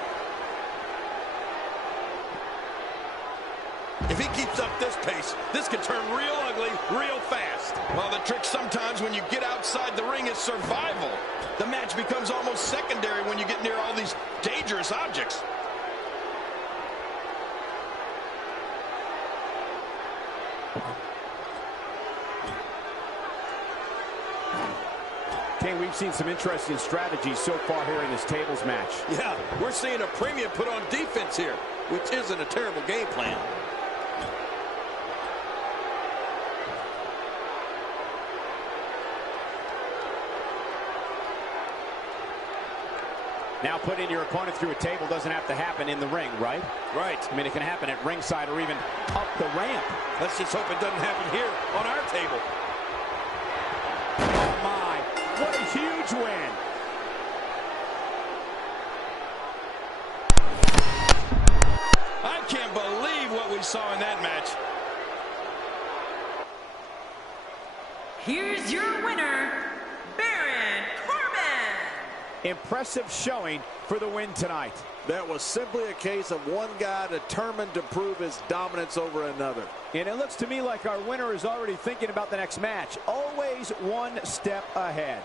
If he keeps up this pace, this could turn real ugly real fast. Well, the trick sometimes when you get outside the ring is survival. The match becomes almost secondary when you get near all these dangerous objects. King, we've seen some interesting strategies so far here in this tables match. Yeah, we're seeing a premium put on defense here, which isn't a terrible game plan. Now putting your opponent through a table doesn't have to happen in the ring, right? Right. I mean, it can happen at ringside or even up the ramp. Let's just hope it doesn't happen here on our table. Oh, my. What a huge win. I can't believe what we saw in that match. Here's your winner, Baron Corbin. Impressive showing for the win tonight. That was simply a case of one guy determined to prove his dominance over another. And it looks to me like our winner is already thinking about the next match. Always one step ahead.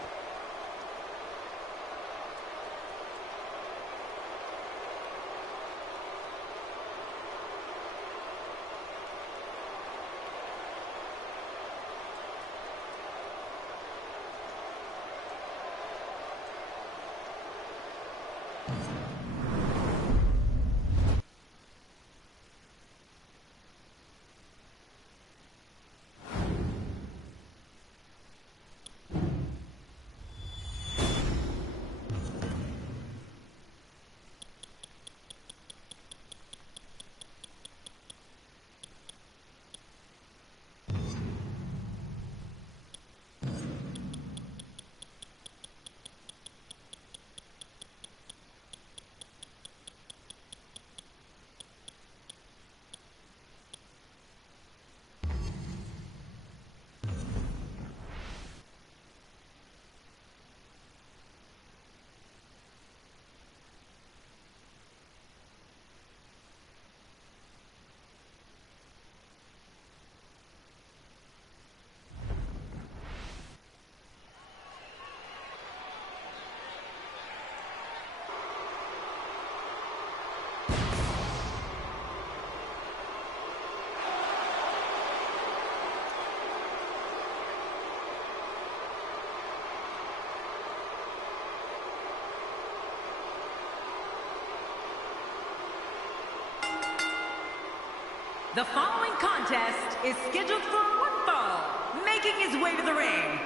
The following contest is scheduled for one fall, making his way to the ring.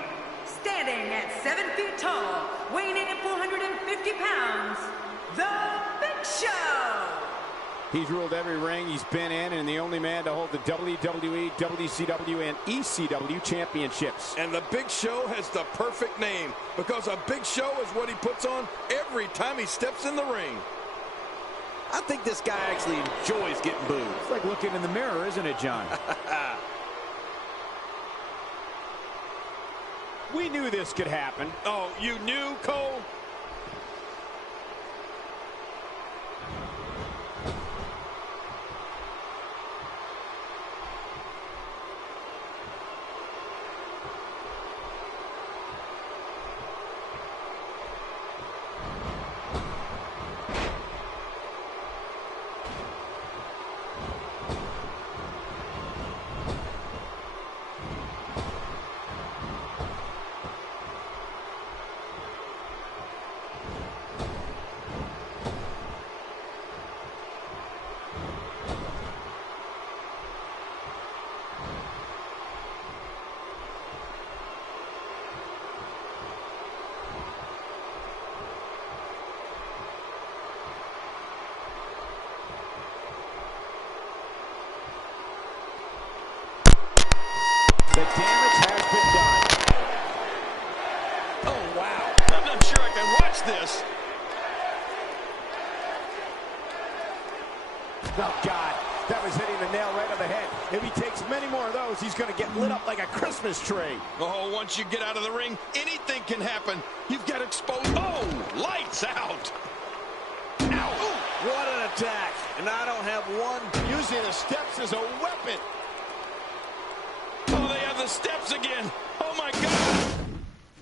Standing at 7 feet tall, weighing in at 450 pounds, The Big Show. He's ruled every ring he's been in and the only man to hold the WWE, WCW, and ECW championships. And the Big Show has the perfect name because a big show is what he puts on every time he steps in the ring. I think this guy actually enjoys getting booed. It's like looking in the mirror, isn't it, John? We knew this could happen. Oh, you knew, Cole? The damage has been done. Oh, wow. I'm not sure I can watch this. Oh, God. That was hitting the nail right on the head. If he takes many more of those, he's going to get lit up like a Christmas tree. Oh, once you get out of the ring, anything can happen. You've got exposed. Oh, lights out. Ow. Ooh. What an attack. And I don't have one. Using the steps as a weapon. Oh, they have the steps again. Oh, my God.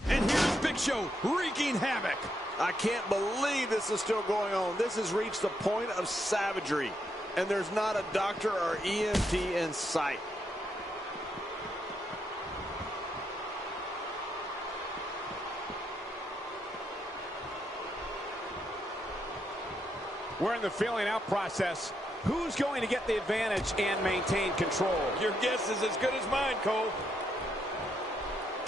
And here's Big Show wreaking havoc. I can't believe this is still going on. This has reached the point of savagery. And there's not a doctor or EMT in sight. We're in the feeling out process. Who's going to get the advantage and maintain control? Your guess is as good as mine, Cole.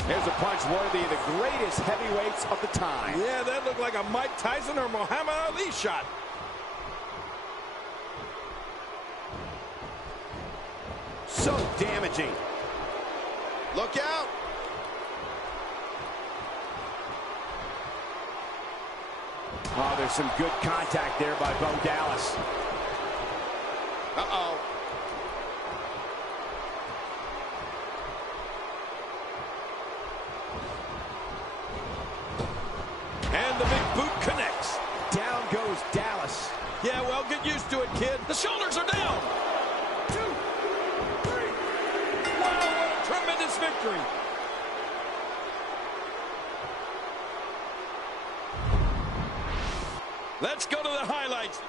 Here's a punch worthy of the greatest heavyweights of the time. Yeah, that looked like a Mike Tyson or Muhammad Ali shot. So damaging. Look out. Oh, there's some good contact there by Bo Dallas. Uh-oh. And the big boot connects. Down goes Dallas. Yeah, well, get used to it, kid. The shoulders are down. 2, 3. Wow, what a tremendous victory. Let's go to the highlights.